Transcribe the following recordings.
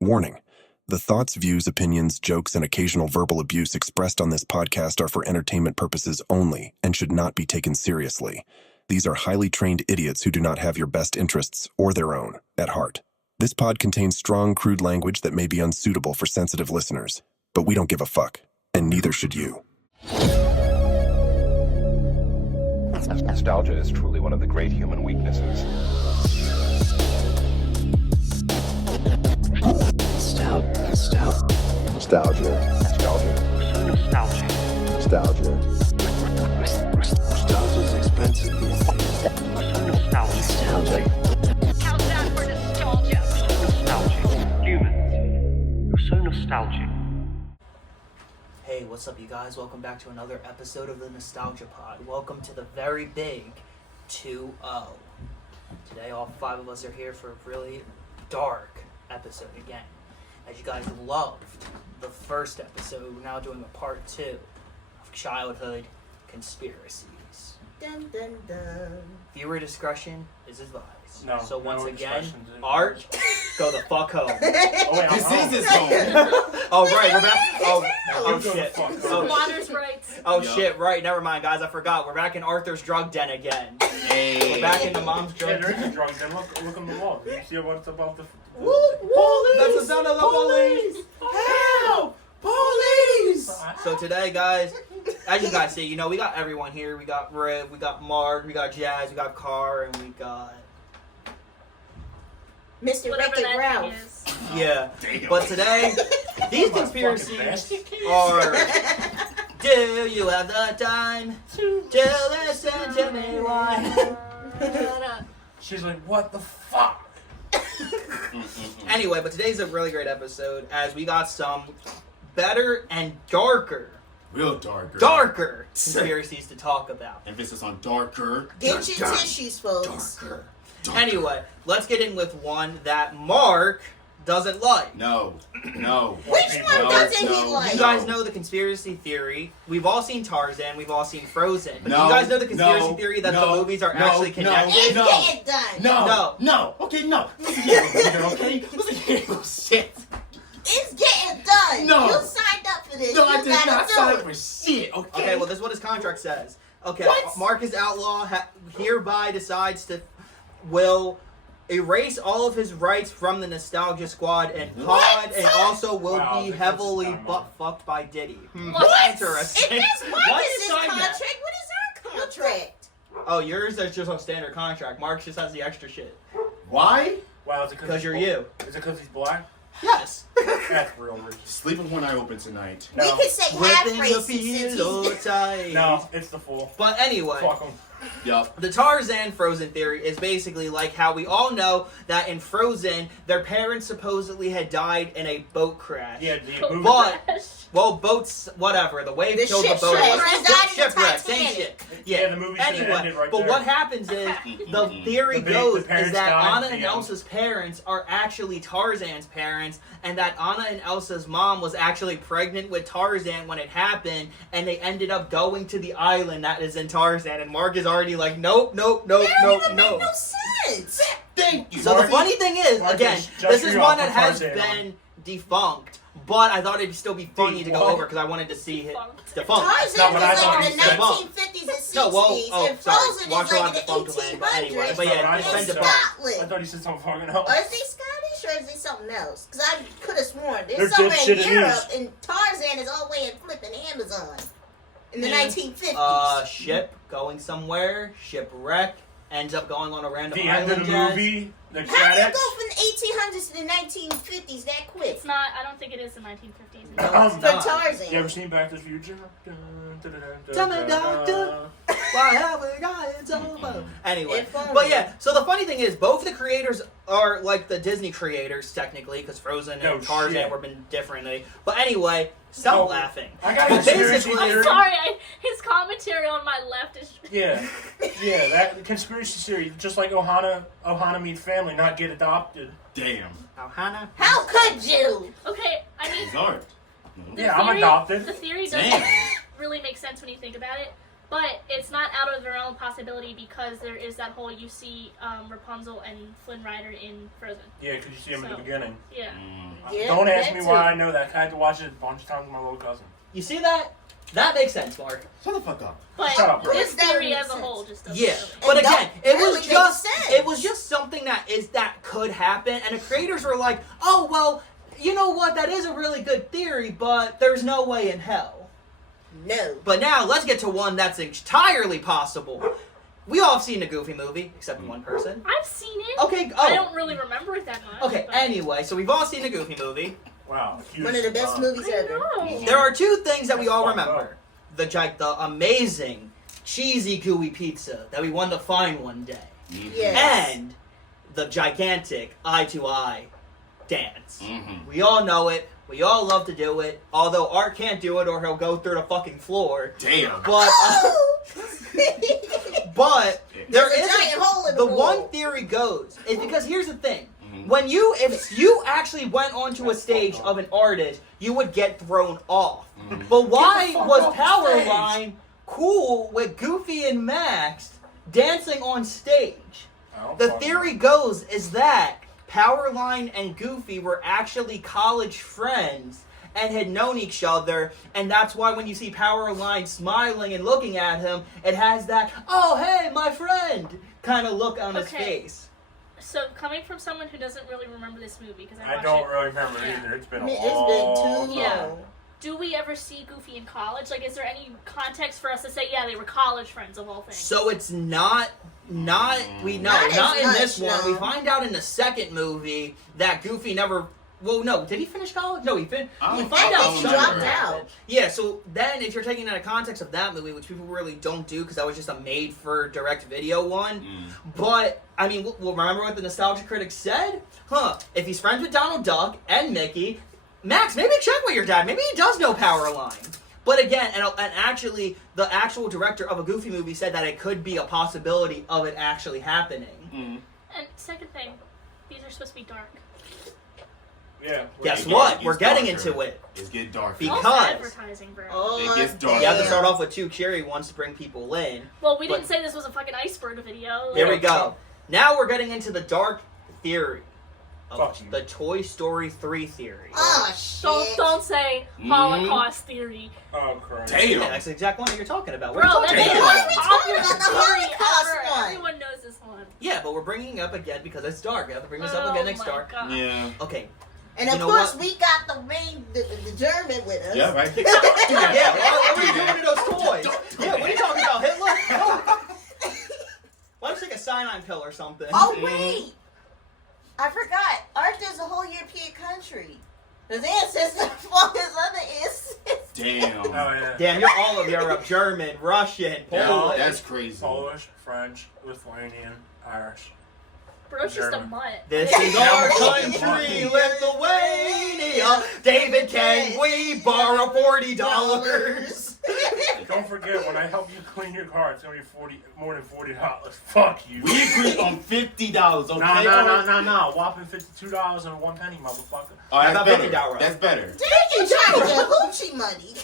Warning. The thoughts, views, opinions, jokes, and occasional verbal abuse expressed on this podcast are for entertainment purposes only and should not be taken seriously. These are highly trained idiots who do not have your best interests or their own at heart. This pod contains strong, crude language that may be unsuitable for sensitive listeners, but we don't give a fuck, and neither should you. Nostalgia is truly one of the great human weaknesses. Nostalgia. Nostalgia is expensive. Nostalgia. Countdown for nostalgia. Nostalgic. Humans. You're so nostalgic. Hey, what's up, you guys? Welcome back to another episode of the Nostalgia Pod. Welcome to the very big 2-0. Today, all 5 of us are here for a really dark episode again. As you guys loved the first episode, we're now doing a part 2 of childhood conspiracies. Dun, dun, dun. Viewer discretion is advised. No, so once no again, discretion is Art, go the fuck home. Oh, wait, I'm home. is home. Oh, right, we're back. Oh Go the shit. fuck Oh, home. Water's rights. Oh Yup. shit, right, never mind, guys, I forgot. We're back in Arthur's drug den again. Hey. We're back in the mom's Yeah, drug there is a den. drug den. Look on the wall. Do you see what's about the... Police! That's the sound of the police! Help! Police! So today, guys, as you guys see, you know, we got everyone here. We got Riv, we got Mark, we got Jazz, we got Carr, and we got... Mr. Whatever Wreck-It that Ralph. is. Yeah. Damn. But today, these My conspiracies fucking are... Do you have the time to listen to me whine? She's like, what the fuck? Anyway, but today's a really great episode as we got some better and darker Real darker. conspiracies to talk about. Emphasis on darker. Get your tissues, folks. Darker. Anyway, let's get in with one that Mark doesn't like. No. Which one No, doesn't he no, like? You guys know the conspiracy theory. We've all seen Tarzan. We've all seen Frozen. But No, do you guys know the conspiracy no, theory that no, the movies are no, actually no. connected? It's No. getting done. No. Okay, no. Listen here, okay? Listen here, little shit. It's getting done. No. You signed up for this. No, you I did gotta not do sign it. up for shit, okay? Okay, well, this is what his contract says. Okay, What? Marcus Outlaw hereby decides to will erase all of his rights from the Nostalgia Squad and Pod, What? and also will Wow, be this is heavily kinda butt fucked by Diddy. What? Interesting. If that's Why Marcus's did you sign contract, that? what is our contract? Oh, yours is just a standard contract. Mark just has the extra shit. Why? Wow, is it Because you're you. Is it because he's black? Yes. That's real rich. Sleep with one eye open tonight. We No. could say half Ripping the racist since pillow he's... tight. No, it's the fool. But anyway. Fuck him. Yup. The Tarzan Frozen theory is basically like how we all know that in Frozen, their parents supposedly had died in a boat crash. Yeah, the movie. But, well, boats, whatever. The wave The killed the ship boat. shipwreck. They died in the Shipwreck, same Titanic. shit. Yeah, the movie should've Anyway, ended right but there. what happens is the theory The goes parents is that died Anna at and the end. Elsa's parents are actually Tarzan's parents, and that Anna and Elsa's mom was actually pregnant with Tarzan when it happened, and they ended up going to the island that is in Tarzan. And Mark is already like, nope. That don't even make no sense. Thank you. So the Marcus- funny thing is, Marcus, again, just this for is you, one I'll that put has Tarzan been defunct, but I thought it'd still be funny to go What? over because I wanted to see it Defunct. defunct. Tarzan not was what I like thought in you the said. 1950s and 60s, No, well, oh, and sorry. Frozen Watch is a lot like of in defunct the land, but anyway, 1800s. but yeah, Right. it's in been I defunct. Scotland. thought he said something fucking else. Or is he Scottish or is he something else? Because I could have sworn They're there's somewhere in dipshit Europe Eve. and Tarzan is all the way in flipping Amazon in the 1950s. Ship going somewhere, shipwreck, ends up going on a random The end island. of the Jazz. movie, the How do you credits. go from the 1800s to the 1950s that quick? It's not, I don't think it is the 1950s. No, it's For not. Tarzan. You ever seen Back to the Future? Tell me, doctor. Why have we got it over? Anyway, If only. but yeah, so the funny thing is, both the creators are like the Disney creators, technically, because Frozen No and Tarzan shit. were been differently. But anyway, stop No. laughing. I got a But conspiracy basically- I'm theory. sorry, his commentary on my left is... Yeah, that conspiracy theory, just like Ohana meets family, not get adopted. Damn. Ohana. How could you? Okay, I mean... He's art. the Yeah, I'm theory- adopted. The theory doesn't Damn. really make sense when you think about it. But it's not out of the realm of possibility because there is that whole you see Rapunzel and Flynn Rider in Frozen. Yeah, because you see him in the beginning. Yeah. Yeah, Don't ask that me too. why I know that. I had to watch it a bunch of times with my little cousin. You see that? That makes sense, Mark. Shut the fuck up. But Shut up, bro. this That theory makes as a sense. whole just doesn't. Yeah, really- but And again, that it really was makes just sense. something that could happen, and the creators were like, "Oh well, you know what? That is a really good theory, but there's no way in hell." No. But now let's get to one that's entirely possible. We all have seen the Goofy movie, except one person. I've seen it. Okay. I Oh. don't really remember it that much. Okay. but- Anyway, so we've all seen the Goofy movie. Wow. Huge, One of the best movies I ever. know. There are two things that we all That's fucked remember: the amazing cheesy gooey pizza that we wanted to find one day, Yes. and the gigantic eye-to-eye dance. Mm-hmm. We all know it. We all love to do it. Although Art can't do it, or he'll go through the fucking floor. Damn. But but there There's a is giant hole in the the one wall. theory goes is because here's the thing. Mm-hmm. If you actually went onto a stage of an artist, you would get thrown off. Mm-hmm. But why Get the fuck was off the stage. Powerline cool with Goofy and Max dancing on stage? I don't The fucking theory goes is that Powerline and Goofy were actually college friends and had known each other, and that's why when you see Powerline smiling and looking at him, it has that, oh, hey, my friend, kind of look on his Okay. face. So coming from someone who doesn't really remember this movie because I I watched don't it. really remember Yeah. either. It's been I a mean, long it's been too Yeah. long. Do we ever see Goofy in college? Like, is there any context for us to say, yeah, they were college friends of all things? So it's not we know, Not not as in this much, one. no. We find out in the second movie that Goofy never. Well, no, did he finish college? No, he finished. We find I out think he something dropped happened. out. Yeah, so then if you're taking that in context of that movie, which people really don't do because that was just a made-for-direct-video one, but, I mean, we'll remember what the Nostalgia Critic said? If he's friends with Donald Duck and Mickey, Max, maybe check with your dad. Maybe he does know Powerline. But again, and actually, the actual director of a Goofy movie said that it could be a possibility of it actually happening. And second thing, these are supposed to be dark. Yeah. Guess It what? gets We're getting darker. into it. It's getting dark. Because- False advertising, bro. Oh, It gets dark. You have to damn. start off with two cheery ones to bring people in. Well, we but- didn't say this was a fucking iceberg video. Here we go. Now we're getting into the dark theory of Fuck you. the Toy Story 3 theory. Oh, shit. Don't say Holocaust theory. Oh, Christ. Yeah, Damn. that's the exact one that you're talking about. We're Bro, talking that's the about most it. popular talking about the theory Holocaust ever. one. Everyone knows this one. Yeah, but we're bringing it up again because it's dark. I have to bring this up Oh again next my dark. God. Yeah. Okay. And of You know course, what? we got the German with us. Yeah, right. Yeah, what are you doing to those toys? Yeah, what are you talking about, Hitler? Oh. Why don't you take a cyanide pill or something? Oh, wait. I forgot. Art is a whole European country. His ancestors from his other ancestors. Damn. Oh, yeah. Damn, you're all of Europe. German, Russian, Yeah, Polish. that's crazy. Polish, French, Lithuanian, Irish. Bro's just a German. mutt. This is our country, Lithuania. David, can we borrow $40? Don't forget, when I help you clean your car, it's gonna be more than $40. Fuck you. We agreed on $50. Okay. No. Whopping $52 and 1 penny, motherfucker. Oh, How about that's $50 better. That's better. Dang, you trying to get hoochie money.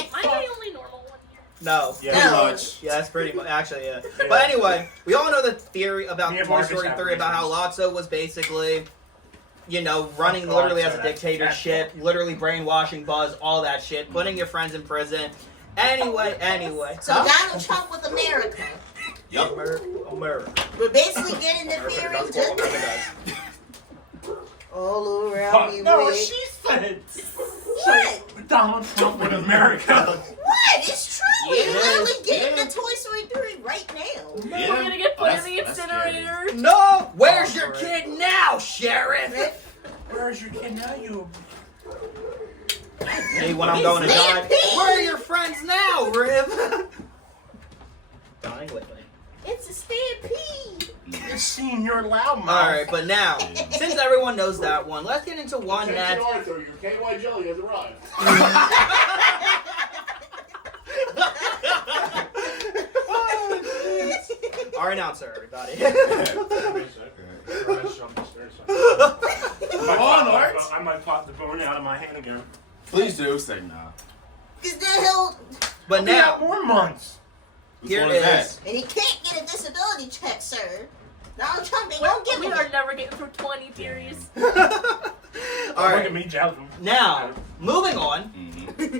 Am I the only normal one here? No. Yeah. Pretty No. much. Yeah, that's pretty much, actually, yeah. Yeah. But anyway, we all know the theory about Me and Toy Marcus Story have 3 about how Lotso was basically, you know, running Fuck literally Lotso, as a that's- dictatorship, literally brainwashing Buzz, all that shit, putting your friends in prison. Anyway. So Donald Trump with America. Yup. America. We're basically getting the theory all around me. No, with- she said. What? Donald Trump in America. What? It's true. We're Yeah, literally getting yeah. the Toy Story 3 right now. Yeah. We're gonna get put Oh, in the that's scary. incinerator. No! Where's Oh, your right. kid now, Sheriff? Where's your kid now, you? Me when I'm going to die. Stampede! Where are your friends now, Rib? Dying with me. It's a stampede. You're seeing your loudmouth. Alright, but now, since everyone knows that one, let's get into one that's... Arthur, your KY jelly has arrived. Our announcer, everybody. Come on, Art. I might pop the bone out of my hand again. Please do say no. Because then he'll But We got now, more months. here one it is is. And he can't get a disability check, sir. Donald Trump ain't gonna give We him are it. never getting through 20 theories. All Look right. at me, Jasmine. Now, moving on.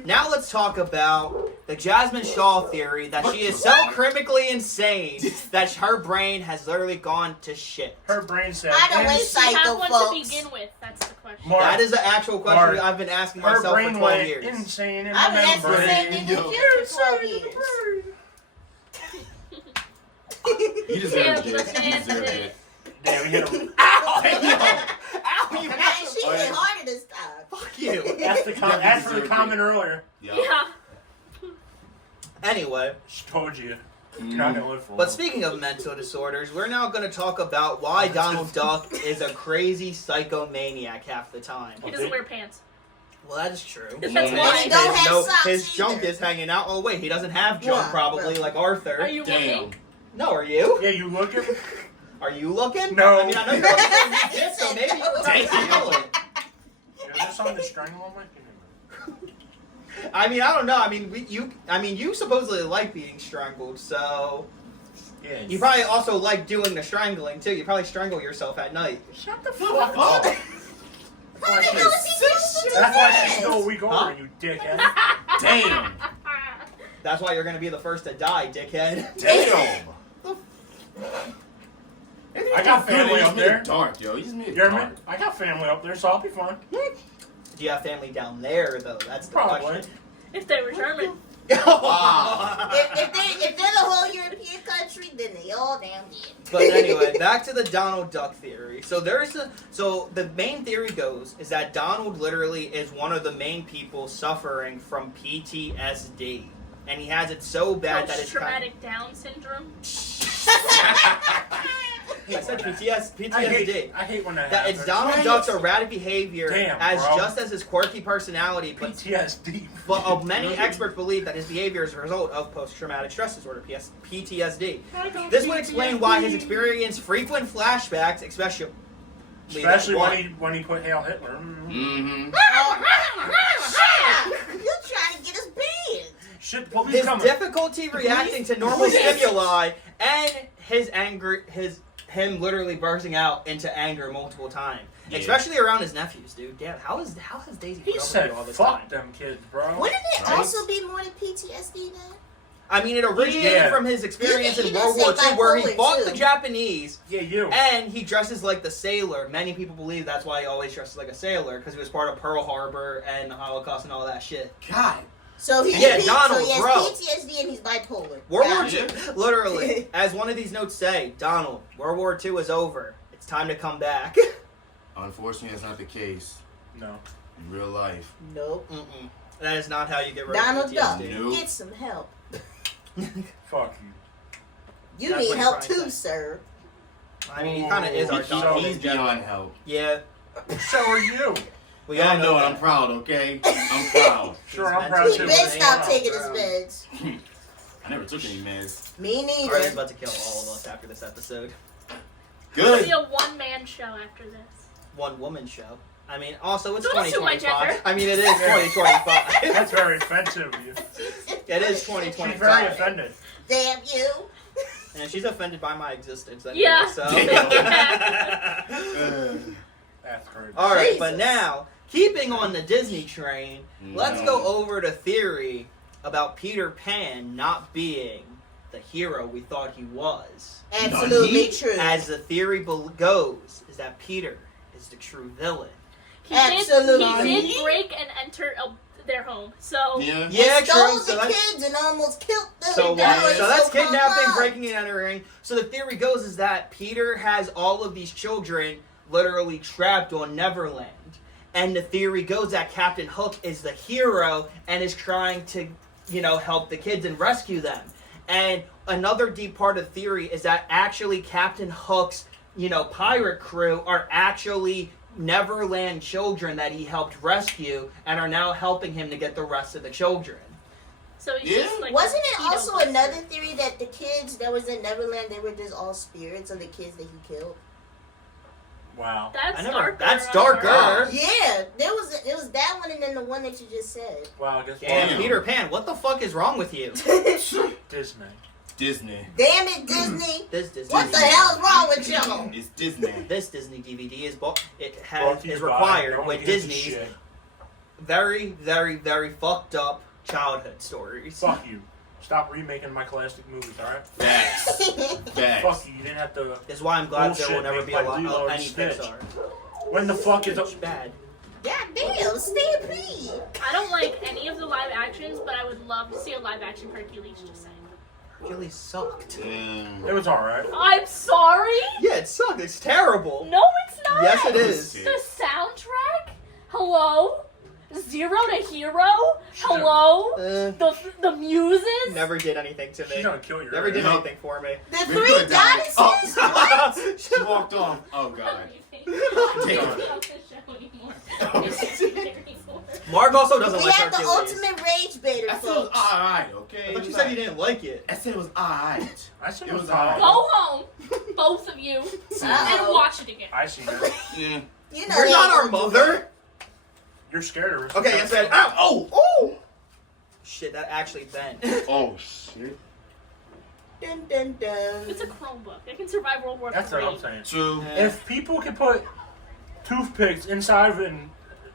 Now let's talk about the Jasmine Shaw theory that she is so criminally insane that her brain has literally gone to shit. Her brain said. I don't "And waste Does she have Psycho one folks. to begin with? That's the question. Mark, That is the actual question Mark, I've been asking her myself for brain 12 went years. insane in I've been the asking the same membrane. thing with you for 12 years. You deserve Damn, it. You the deserve man it. Damn, we hit him. Ow! Ow! You Man, have she hit harder this time. Fuck you. Ask for the comment earlier. Yeah. Anyway, She told you. You're not gonna live for but it. speaking of mental disorders, we're now going to talk about why Donald Duck is a crazy psychomaniac half the time. He doesn't wear pants. Well, that is true. That's And why. he don't have socks his junk either. is hanging out. Oh wait, he doesn't have junk Right, probably right. like Arthur. Are you Damn. looking? No, are you? Yeah, you looking? Are you looking? No. I mean, I know you're looking. You did, so maybe you were trying to steal it. Is this on the strangle mic? I mean, I don't know. I mean, you supposedly like being strangled, so Yeah. you probably also like doing the strangling too. You probably strangle yourself at night. Shut the fuck up. How the hell is he supposed to do That's why she's that? still a week older Huh? than you, dickhead. Damn. That's why you're gonna be the first to die, dickhead. Damn. I got family You up just made it there. dark, yo. You just made You it hear me? dark. I got family up there, so I'll be fine. Do you have family down there though? That's the Probably. question. If they were German. Wow. If they're the whole European country, then they all damn dead. But anyway, back to the Donald Duck theory. So the main theory goes is that Donald literally is one of the main people suffering from PTSD, and he has it so bad that it's Post-traumatic Down syndrome. I said PTSD. I hate when that That happens. it's Donald Duck's erratic behavior Damn, as bro. just as his quirky personality, but PTSD. many experts believe that his behavior is a result of post-traumatic stress disorder (PTSD). This would explain why his experienced frequent flashbacks, especially when he put Hail Hitler. Mm-hmm. You trying to get us banned? Shit, police his coming. difficulty reacting to normal stimuli, and his anger, him literally bursting out into anger multiple times, Yeah. especially around his nephews, dude. Damn, how has Daisy He put up with said, you all this fuck time? them kids, bro. Wouldn't it Right. also be more than PTSD then? I mean, it originated Yeah. from his experience You in didn't World say War II, where he bipolar, fought too. the Japanese, Yeah, you. and he dresses like the sailor. Many people believe that's why he always dresses like a sailor, because he was part of Pearl Harbor and the Holocaust and all that shit. God. So he Yeah, Donald, so he has bro. PTSD and he's bipolar. World Got War it. II, literally, as one of these notes say, Donald, World War II is over. It's time to come back. Unfortunately, that's not the case No. in real life. Nope. Mm-mm. That is not how you get rid Donald of Duck, PTSD. Nope. get some help. Fuck you. You That's need what he's help trying to too, say. sir. I mean, he kind of is our He's Donald. in general. beyond help. Yeah, So are you. we Y'all all know it. that. I'm proud, okay? I'm proud. Sure, He's I'm proud He too. been but it ain't stopped wrong, taking his bro. meds. I never took any meds. Me Artie's neither. about to kill all of us after this episode. It'll Good. be a one-man show after this. One woman show. I mean, also it's Don't assume my 2025. gender. I mean, it is 2025. That's very offensive of you. It is She's very 2025. offended. Damn you. And she's offended by my existence anyway, Yeah. so. That's crazy. Alright, but Jesus. now, keeping on the Disney train, let's Mm. go over the theory about Peter Pan not being the hero we thought he was. Absolutely true. As the theory goes, is that Peter is the true villain. He Absolutely. did break and enter their home. So Yeah. Yeah, Stole true. the So that's, kids and almost killed them. so, That was so that's so-called kidnapping, love. breaking and entering. So the theory goes is that Peter has all of these children literally trapped on Neverland. And the theory goes that Captain Hook is the hero and is trying to, help the kids and rescue them. And another deep part of the theory is that actually Captain Hook's, pirate crew are actually Neverland children that he helped rescue and are now helping him to get the rest of the children. So he's Yeah. just like Wasn't a it pedo also buster. another theory that the kids that was in Neverland, they were just all spirits of the kids that he killed? Wow. That's I never- darker. that's on darker. our- Yeah, it was that one, and than the one that you just said. Wow, I guess Damn, Peter Pan, what the fuck is wrong with you? Disney. Disney. Damn it, Disney! This Disney. What the hell is wrong with y'all? It's Disney. This Disney DVD is Brought to you is by required Don't with Give a Disney's Shit. very, very, very fucked up childhood stories. Fuck you. Stop remaking my classic movies, alright? Facts. Facts. Fuck you. You didn't have to. That's why I'm glad there will Bullshit never made be by a lot Lilo of and any Stitch. Pixar. When the fuck is It's bad. God damn, stay please. I don't like any of the live actions, but I would love to see a live action Hercules. Just saying. Really sucked. It was alright. I'm sorry. Yeah, it sucked. It's terrible. No, it's not. Yes, it is. The soundtrack. Hello. Zero to Hero. Hello. The muses. Never did anything to me. She's gonna kill you. Never did No. anything for me. The We three could've done it. goddesses? Oh, she walked off. Oh, God. Mark also doesn't We like have the Hercules. ultimate rage baiter, I said it was folks. alright, okay? I thought you said you didn't like it. I said it was alright. I said It it was was alright. Go home, both of you, and Uh-oh. watch it again. I seen it. Yeah. You know You're they not our ain't gonna do mother. You're scared of her. Okay, I said, ow, oh. Shit, that actually bent. Oh, shit. Dun, dun, dun. It's a Chromebook. It can survive World War III. That's what I'm saying. True. If people can put toothpicks inside of it and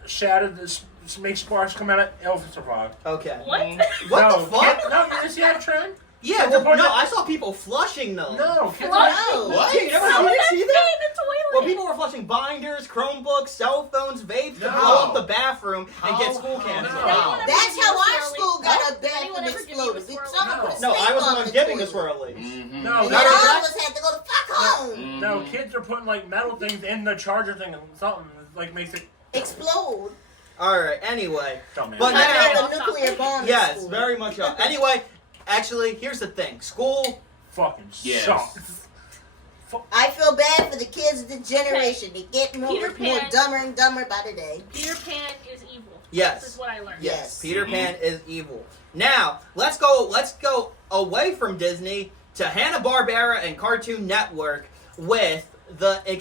shatter this, make sparks come out of it, it'll survive. Okay. What? What no, the fuck? No, you didn't see that trend? Yeah, They're well, putting no, it- I saw people flushing them. No, kids Flush No. the What? You never Some of see them see stay in that? the toilet. Well, people were flushing binders, Chromebooks, cell phones, vapes to No. blow up the bathroom and get How? school How? canceled. No. Anyone ever That's give you how a our swirly? school got Huh? a bathroom Anyone ever give you a exploded. swirly? Someone put a No, snake I was the on one the giving the toilet. swirlies. Mm-hmm. No, And Matter then of all fact- of us had to go the fuck home. No, kids are putting like metal things in the charger thing and something like makes it. Explode. Alright, anyway. Dumb, man. But Like now, a nuclear bomb. in yes, school. very much up. Anyway, actually, here's the thing. School, Fucking Yes. sucks. I feel bad for the kids of the generation. They get more Peter more Pan. dumber and dumber by the day. Peter Pan is evil. Yes. This is what I learned. yes, Yes. Peter Mhm. Pan is evil. Now, let's go away from Disney to Hanna-Barbera and Cartoon Network with the Boomerang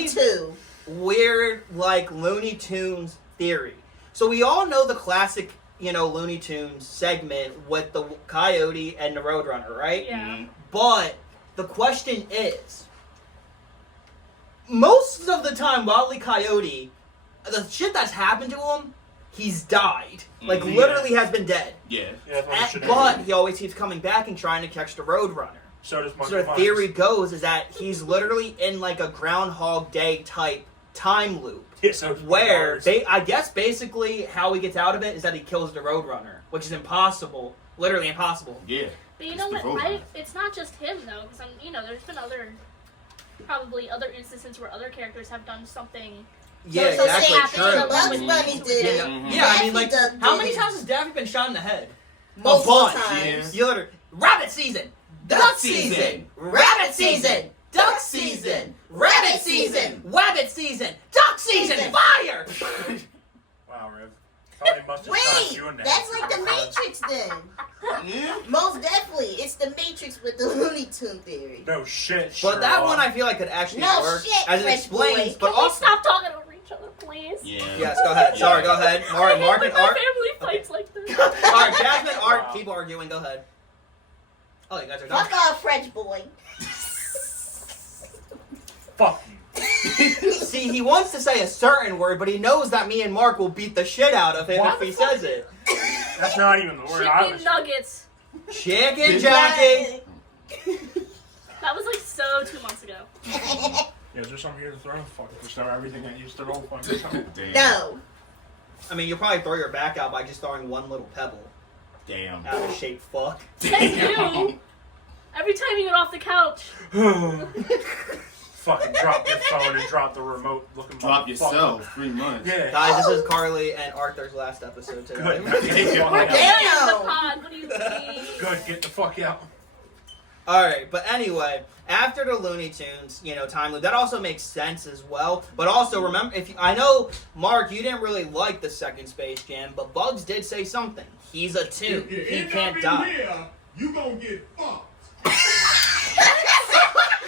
extremely 2. weird, like, Looney Tunes theory. So we all know the classic, Looney Tunes segment with the Coyote and the Roadrunner, right? Yeah. But the question is, most of the time, Wile E. Coyote, the shit that's happened to him, he's died. Like, Mhm. literally has been dead. Yeah. Yeah, that's what it should But be. he always keeps coming back and trying to catch the Roadrunner. So does So Monkey the Punch. theory goes is that he's literally in, like, a Groundhog Day type time loop. Yeah, so does Where, Monkey I guess basically how he gets out of it is that he kills the Roadrunner, which is impossible. Literally impossible. Yeah. But you know It's the what? Roadrunner. It's not just him though, because there's been probably other instances where other characters have done something. Yeah, So exactly. say True. after Bugs Mhm. Bunny did it. Mhm. Yeah, I mean, like, Daffy how did many it times has Daffy been shot in the head? multiple bunch, times. You literally, rabbit season, duck season, rabbit season, duck season, rabbit season, wabbit season, duck season, fire! Wow, Rev. Somebody must have shot Wait, you in the that's head. like the Matrix then. Yeah. Most definitely, it's the Matrix with the Looney Tune theory. No shit. But that Sherlock. one I feel like could actually No work, shit, as it Fresh explains, boy. but Can we also... stop talking over each other, please? Yeah. Yes, go ahead. Sorry, go ahead. Alright, Mark When and my Art. family fights like this. Alright, Jasmine, Art, Wow. keep arguing, go ahead. Oh, you guys are done. Fuck off, French boy. Fuck you. See, he wants to say a certain word, but he knows that me and Mark will beat the shit out of him What if the he fuck? says it. That's not even the word I Chicken was. nuggets. Chicken Jackie! That was like so 2 months ago. Yeah, is there something here to throw? Fucking just throw everything at you. Just throw fucking something. Damn. No. I mean, you'll probably throw your back out by just throwing one little pebble Damn. out of shape fuck. Thank you. Every time you get off the couch. Fucking drop your phone and drop the remote. Looking Drop motherfucker. yourself. 3 months. Yeah. Guys, this is Carly and Arthur's last episode today. Good. Get the fuck out. Damn. The pod. What do you mean? Good. Get the fuck out. Alright, but anyway, after the Looney Tunes, time loop, that also makes sense as well. But also, remember, I know, Mark, you didn't really like the second Space Jam, but Bugs did say something. He's a 2. He can't die. Here, you gonna get fucked.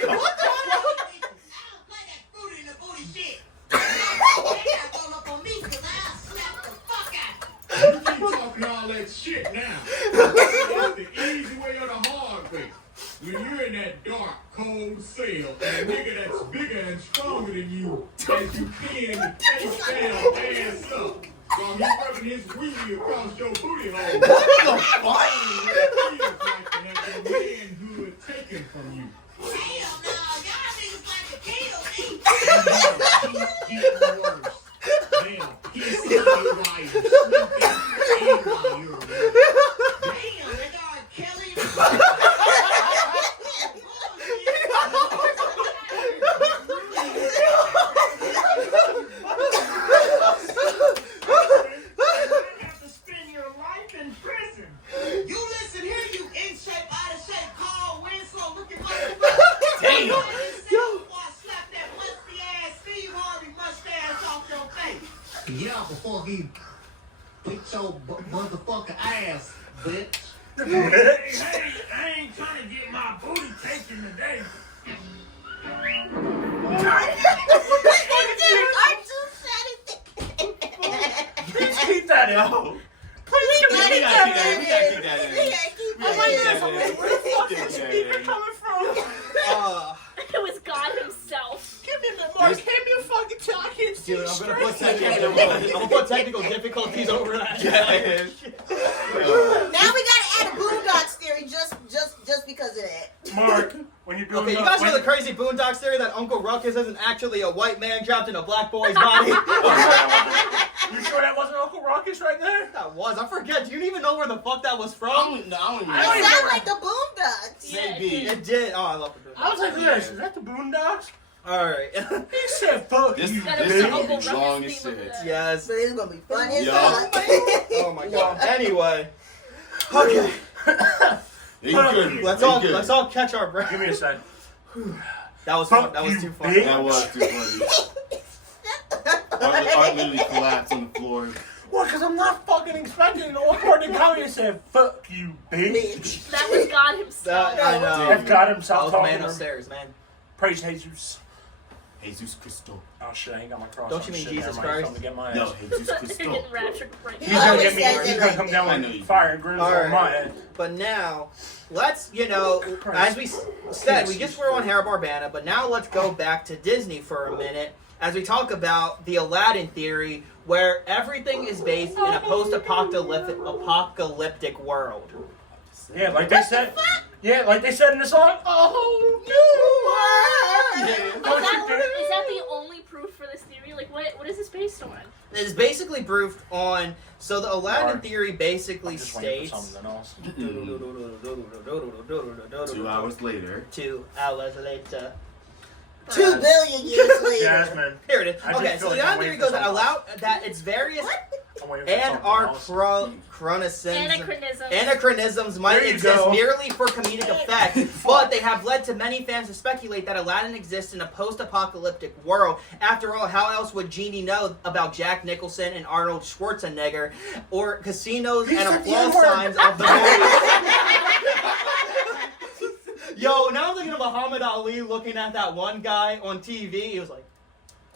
What the fuck? shit now. That's the easy way or the hard way. When you're in that dark, cold cell, and a nigga that's bigger and stronger than you, as you pin the face down, ass up, while he's rubbing his wheelie across your booty hole. What the fuck? It feels like to have your manhood taken from you. Hell no, y'all niggas like to kill me. Keep getting worse. Damn, he's still lying, sleeping, and lying. Damn, they got Kelly. Have to spend your life in prison. You listen here, you in shape, out of shape, Carl Winslow looking motherfucker. Damn. Before I slap that musty ass Steve Harvey mustache off your face. Yeah, before he picks your motherfucking ass, bitch. Hey, I ain't trying to get my booty taken today. Please keep that out. Please keep that in. Where the fuck is the speaker coming from? It was God himself. Give me a minute, Mark. Hand me a fucking towel. I can't see Dude, I'm straight. gonna put technical difficulties over that. Now we gotta add a Boondocks theory just because of that. Mark, when you Okay, you guys know the crazy Boondocks theory that Uncle Ruckus isn't actually a white man trapped in a black boy's body? You sure that wasn't Uncle Ruckus right there? That was. I forget. Do you even know where the fuck that was from? I don't It even sounds like the Boondocks. Yeah, Maybe. it did. It did. Oh, I love the Boondocks. I was like, this, is that the Boondocks? Alright. He said, fuck This you, That this is is the bitch. gonna Uncle be long Ruckus as theme of shit. the- Yes. But it's gonna be funny as Yeah. fuck. Oh my god. Anyway. Okay. You couldn't. Let's You all couldn't. catch our breath. Give me a sec. That was fun. Fuck That was you, too funny. bitch. That was too funny. Art literally collapsed on the floor. What, because I'm not fucking expecting an awkward to come here and say, fuck you, bitch. That was God himself. I know. That's God That himself was the talking man to him. upstairs, man. Praise Jesus. Jesus Cristo. Oh shit, I ain't got my cross. Don't on. you mean Shit, Jesus never mind. Christ? Something to get my No, ass. Jesus You're Cristo. getting raptured right He's now. gonna always get me. says He's it gonna like come that. down I know with you fire and grills All on right. my head. But now, let's, as we said, we just were on Hanna-Barbera, but now let's go back to Disney for a minute as we talk about the Aladdin theory, where everything is based in a post-apocalyptic world. Yeah, like they said. Yeah, like they said in the song. Oh, new world. Is that the only proof for this theory? Like, what is this based on? It's basically proof on, so the Aladdin Alright. theory basically I'm just waiting for states... something else. 2 hours later. 2 hours later. 2 billion years later. Jasmine. Here it is. I just Okay, feel so like the I'm Aladdin theory waiting goes for that allow that it's various I'm waiting for something else. anachronisms might There you exist go. merely for comedic effect, but they have led to many fans to speculate that Aladdin exists in a post-apocalyptic world. After all, how else would Genie know about Jack Nicholson and Arnold Schwarzenegger, or casinos He and said the applause N-word. signs of the Yo, now I'm thinking of Muhammad Ali looking at that one guy on TV. He was like,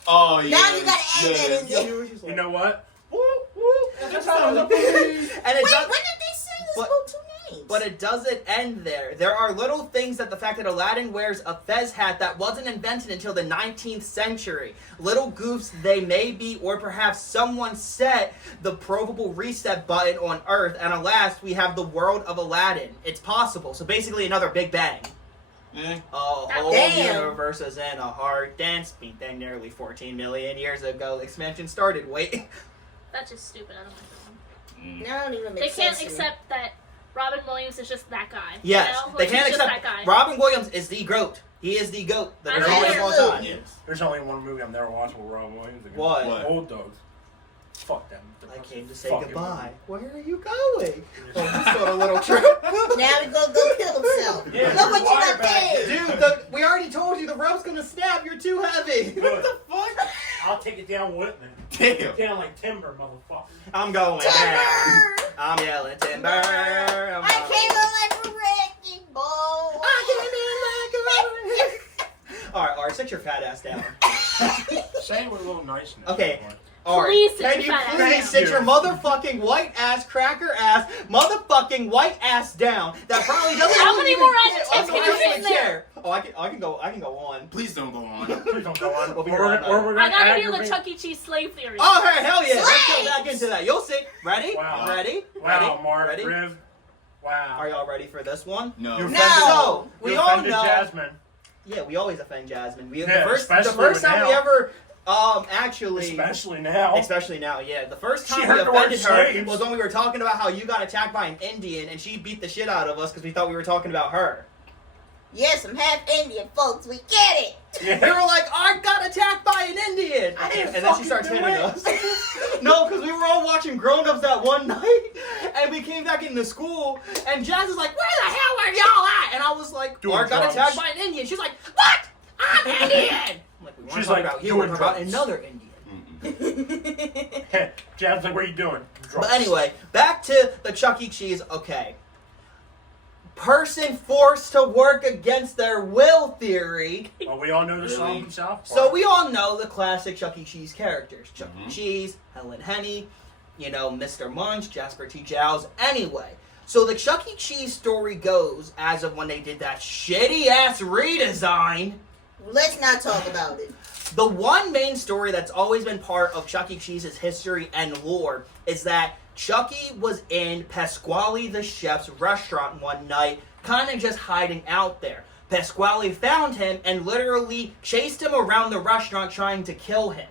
Oh yeah. Now you gotta add that in there. he was just You like, know what? and it does, When did they sing this But- whole 2 names? But it doesn't end there. There are little things that the fact that Aladdin wears a fez hat that wasn't invented until the 19th century. Little goofs they may be, or perhaps someone set the probable reset button on Earth, and alas, we have the world of Aladdin. It's possible. So basically another Big Bang. Eh. A whole Damn. universe is in a hard dance beat that nearly 14 million years ago. Expansion started. Wait. That's just stupid. I don't like that one. I don't even make They can't sense to me. accept that Robin Williams is just that guy. Yes, you know? they Like, can't he's just accept. that guy. Robin Williams is the GOAT. He is the GOAT. The I greatest know. of all time. Yes. There's only one movie I've never watched with Robin Williams. again. What? Old Dogs. Fuck them. I came to say Fucking goodbye. movie. Where are you going? Oh, he's on a little trip. Now we gonna go kill himself. Yeah, Look what you water done back. did. Dude, we already told you the rope's gonna snap. You're too heavy. What the fuck? I'll take it down with me. Damn. Down like timber, motherfucker. I'm going down. Timber! I'm yelling timber. I came in like a wrecking ball. Alright, Art, sit your fat ass down. Say it with a little niceness. Okay. All right. Please sit Can your you fat ass please down. sit your motherfucking white ass, cracker ass, motherfucking white ass down? That probably doesn't. How many even more fit adjectives on the can you wrestling fit in there? chair. Oh, I can go on. Please don't go on. Please don't go on. We'll be Or right we're back. gonna I gotta do the aggravate- Chuck E. Cheese slave theory. Oh, hey, hell yeah! Let's go Slaves! back into that. You'll see. Ready? Wow. Ready? Wow, Mark, Ready? Riv. Wow. Are y'all ready for this one? No. You No. offended, So we you all offended know. Jasmine. Yeah, we always offend Jasmine. The Yeah, first especially time we now. ever actually. Especially now. Especially now, yeah. The first She time we heard the word offended her slaves. was when we were talking about how you got attacked by an Indian and she beat the shit out of us because we thought we were talking about her. Yes, I'm half Indian, folks. We get it. We were like, I got attacked by an Indian! I didn't And then she fucking starts do hitting it. us. No, because we were all watching Grown Ups that one night, and we came back into school, and Jazz is like, where the hell were y'all at? And I was like, Doing Art got drugs. attacked by an Indian. She's like, what? I'm Indian! I'm like, we weren't She's talking like, about you, we doing were talking about drugs. another Indian. Jasmine's like, what are you doing? But anyway, back to the Chuck E. Cheese. Okay. Person forced to work against their will theory. Well, we all know the song Really? from South Park. So we all know the classic Chuck E. Cheese characters. Chuck E. Mhm. Cheese, Helen Henny, Mr. Munch, Jasper T. Jowls. Anyway, so the Chuck E. Cheese story goes as of when they did that shitty-ass redesign. Let's not talk about it. The one main story that's always been part of Chuck E. Cheese's history and lore is that Chucky was in Pasquale the chef's restaurant one night, kind of just hiding out there. Pasquale found him and literally chased him around the restaurant trying to kill him.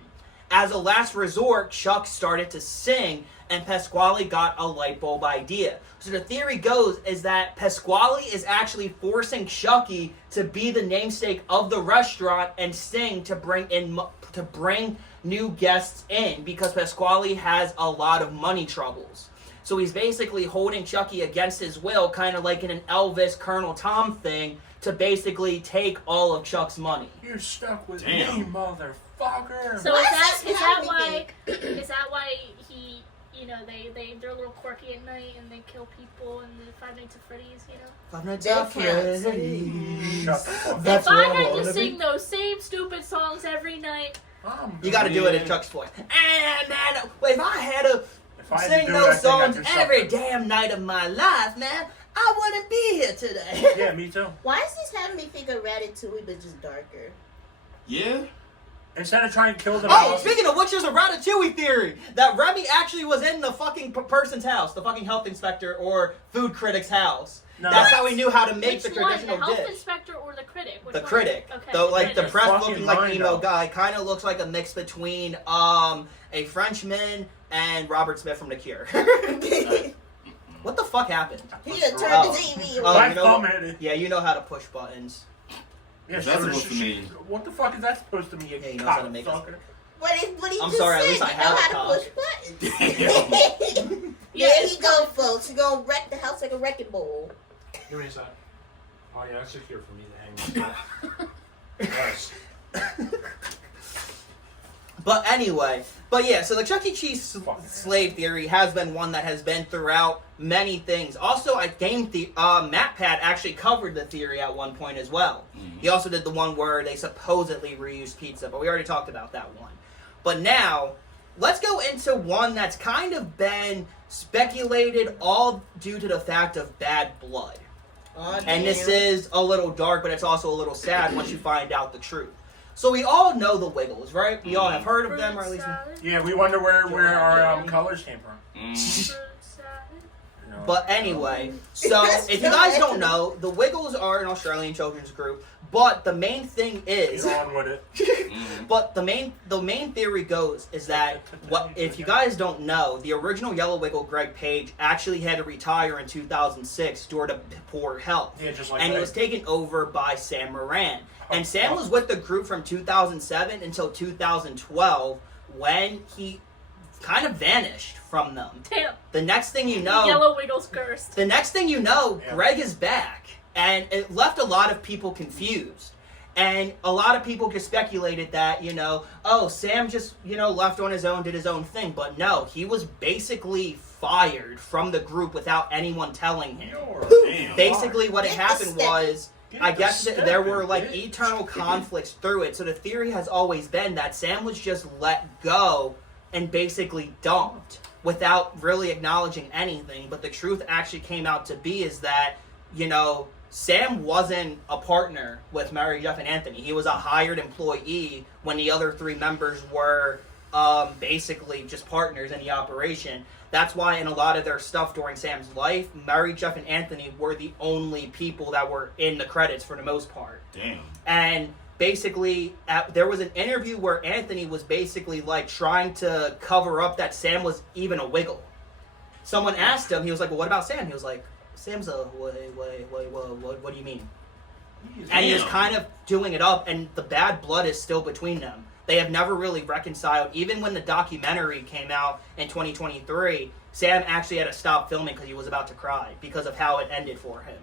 As a last resort, Chuck started to sing, and Pasquale got a light bulb idea. So the theory goes is that Pasquale is actually forcing Chucky to be the namesake of the restaurant and sing to bring new guests in because Pasquale has a lot of money troubles. So he's basically holding Chucky against his will, kind of like in an Elvis Colonel Tom thing, to basically take all of Chuck's money. You're stuck with Damn. me, motherfucker. So Why is does this that have why me is that why he they're a little quirky at night and they kill people in the Five Nights at Freddy's, Five Nights That at Freddy's. Shut the fuck up. That's If I where I had wanna to be. sing those same stupid songs every night, You gotta do it in Chuck's voice. And man, if I had to If I had to sing do it, I those think I'd songs do every something. damn night of my life, man, I wouldn't be here today. Yeah, me too. Why is this having me think of Ratatouille but just darker? Yeah? Instead of trying to kill them Oh, all, speaking of which, there's a Ratatouille theory that Remy actually was in the fucking person's house, the fucking health inspector or food critic's house. No. That's how he knew how to make which the one? traditional The health dish. inspector or the critic? Which The one? critic, Okay. though, like the critic. depressed Fucking looking like mind emo up. guy, kind of looks like a mix between a Frenchman and Robert Smith from The Cure. What the fuck happened? He done turned Oh. the TV Oh, on. my you know thumb what? hit it. Yeah, you know how to push buttons. Yeah, What's so that does supposed to she- mean? What the fuck is that supposed to mean? You Yeah, he knows how to make cocksucker? What he I'm just sorry, at said, least I you know have a how to cock. push buttons. Damn. There he go, folks. He gonna wreck the house like a wrecking ball. Give me a sec. Oh yeah, that's secure for me to hang on. Yes. But anyway, so the Chuck E. Cheese slave theory has been one that has been throughout many things. Also, MatPat actually covered the theory at one point as well. He also did the one where they supposedly reused pizza, but we already talked about that one. But now, let's go into one that's kind of been speculated all due to the fact of bad blood. Oh, And this damn. is a little dark, but it's also a little sad once you find out the truth. So we all know the Wiggles, right? We all have heard of them, or at least... Yeah, we wonder where our colors came from. You know, But anyway, so if you guys don't know, the Wiggles are an Australian children's group, but the main thing is... get on with it. But the main theory goes is that if you guys don't know, the original Yellow Wiggle, Greg Page, actually had to retire in 2006 due to poor health. Yeah, just like And he that. was taken over by Sam Moran. And Sam was with the group from 2007 until 2012 when he kind of vanished from them. Damn. The next thing you know, Yellow Wiggles cursed. the next thing you know, Yeah. Greg is back. And it left a lot of people confused. And a lot of people just speculated that, Sam just, left on his own, did his own thing. But no, he was basically fired from the group without anyone telling him. Damn. Basically, what had Get the happened step. was, Get I the guess step, there were like bitch. eternal conflicts through it. So the theory has always been that Sam was just let go and basically dumped without really acknowledging anything. But the truth actually came out to be is that, Sam wasn't a partner with Mary, Jeff, and Anthony. He was a hired employee when the other 3 members were basically just partners in the operation. That's why in a lot of their stuff during Sam's life, Mary, Jeff, and Anthony were the only people that were in the credits for the most part. Damn. And basically, there was an interview where Anthony was basically like trying to cover up that Sam was even a wiggle. Someone asked him, he was like, well, what about Sam? He was like, Sam's a, what do you mean? And he was kind of doing it up, and the bad blood is still between them. They have never really reconciled. Even when the documentary came out in 2023, Sam actually had to stop filming because he was about to cry because of how it ended for him.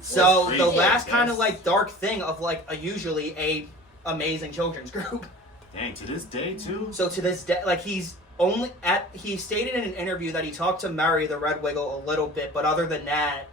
So the last kind of like dark thing of like usually a amazing children's group. Dang, to this day too? So to this day, like he stated in an interview that he talked to Mary the Red Wiggle a little bit, but other than that,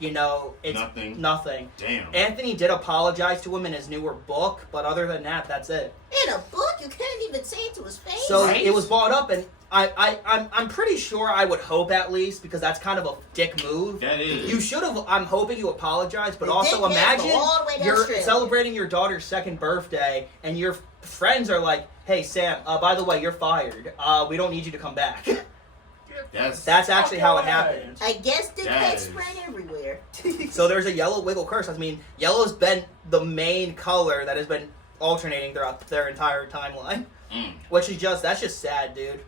it's nothing. Damn. Anthony did apologize to him in his newer book, but other than that, that's it. In a book, you can't even say it to his face. So it was brought up, and I'm pretty sure, I would hope at least, because that's kind of a dick move. That is. You should have. I'm hoping you apologize, but The also dick has to imagine go all the way to you're Australia. celebrating your daughter's 2nd birthday, and your friends are like, "Hey Sam, by the way, you're fired. We don't need you to come back." That's actually how it happened. I guess the That cat is- spread everywhere. So there's a yellow wiggle curse. I mean, yellow's been the main color that has been alternating throughout their entire timeline. Which is that's just sad, dude.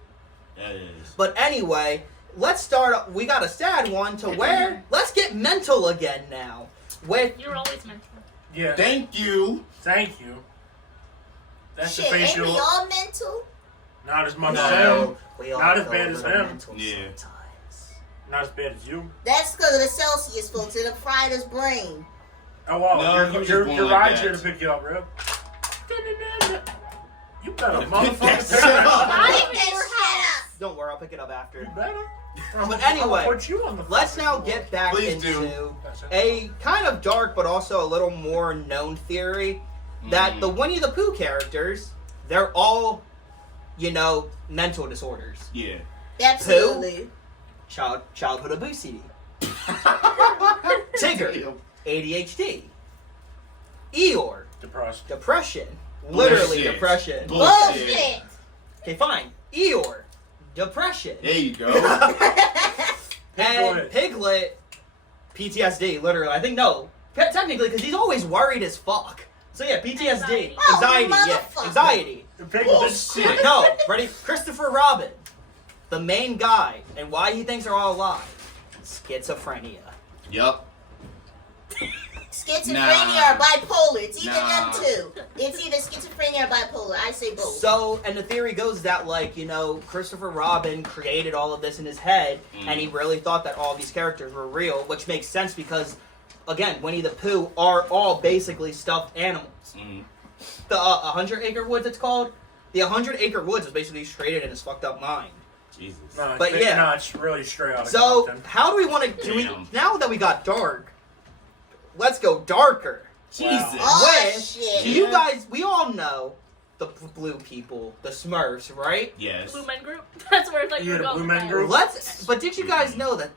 That is. But anyway, let's start. We got a sad one to where let's get mental again now. With You're always mental. Yeah. Thank you. Thank you. That's Shit, the ain't facial. we all mental? Not as much as him. we all Not as go bad a as little him. mental Yeah. sometimes. Not as bad as you. That's because of the Celsius filter that fried his brain. Oh wow, No, your you just your, born your like ride's that. here to pick you up, bro. You better Pick that motherfucker. shit up. Not Pick even that your shit house. up. Don't worry, I'll pick it up after. You better. But anyway, I'll put you on the let's fucking now floor. get back Please do. into a kind of dark but also a little more known theory that the Winnie the Pooh characters, they're all, mental disorders. Yeah. Absolutely. Childhood obesity. Tigger, ADHD. Eeyore, Depressed. depression. Literally Bullshit. depression. Bullshit. Okay, fine. Eeyore, depression. There you go. And Piglet, PTSD, literally. I think, no. Technically, because he's always worried as fuck. So yeah, PTSD. Anxiety. Anxiety, Oh, yeah. motherfucker. Anxiety. The Piglet's Bullshit. No, ready? Christopher Robin, the main guy, and why he thinks they're all alive. Schizophrenia. Yup. Schizophrenia or bipolar. It's either Nah. them two. It's either schizophrenia or bipolar. I say both. So, and the theory goes that, Christopher Robin created all of this in his head, and he really thought that all these characters were real, which makes sense because, again, Winnie the Pooh are all basically stuffed animals. The 100 Acre Woods, it's called. The 100 Acre Woods is basically created in his fucked up mind. Jesus. No, But yeah. no, it's really straight out of So, Compton. how do we want to do? Damn. Now that we got dark, let's go darker. Jesus. Oh, With- shit. Do you guys? We all know the blue people, the Smurfs, right? Yes. Blue Men Group. That's where Yeah, we're the going. Blue with Men that. Group. But did you guys know that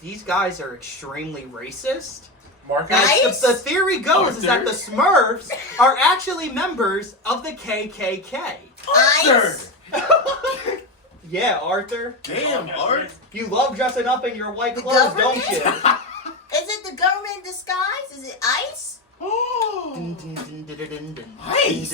these guys are extremely racist? Marcus? Nice. As the theory goes is that the Smurfs are actually members of the KKK. Ice. Yeah, Arthur. Damn, Art. You love dressing up in your white clothes, don't you? Is it the government in disguise? Is it ICE? Oh. Nice.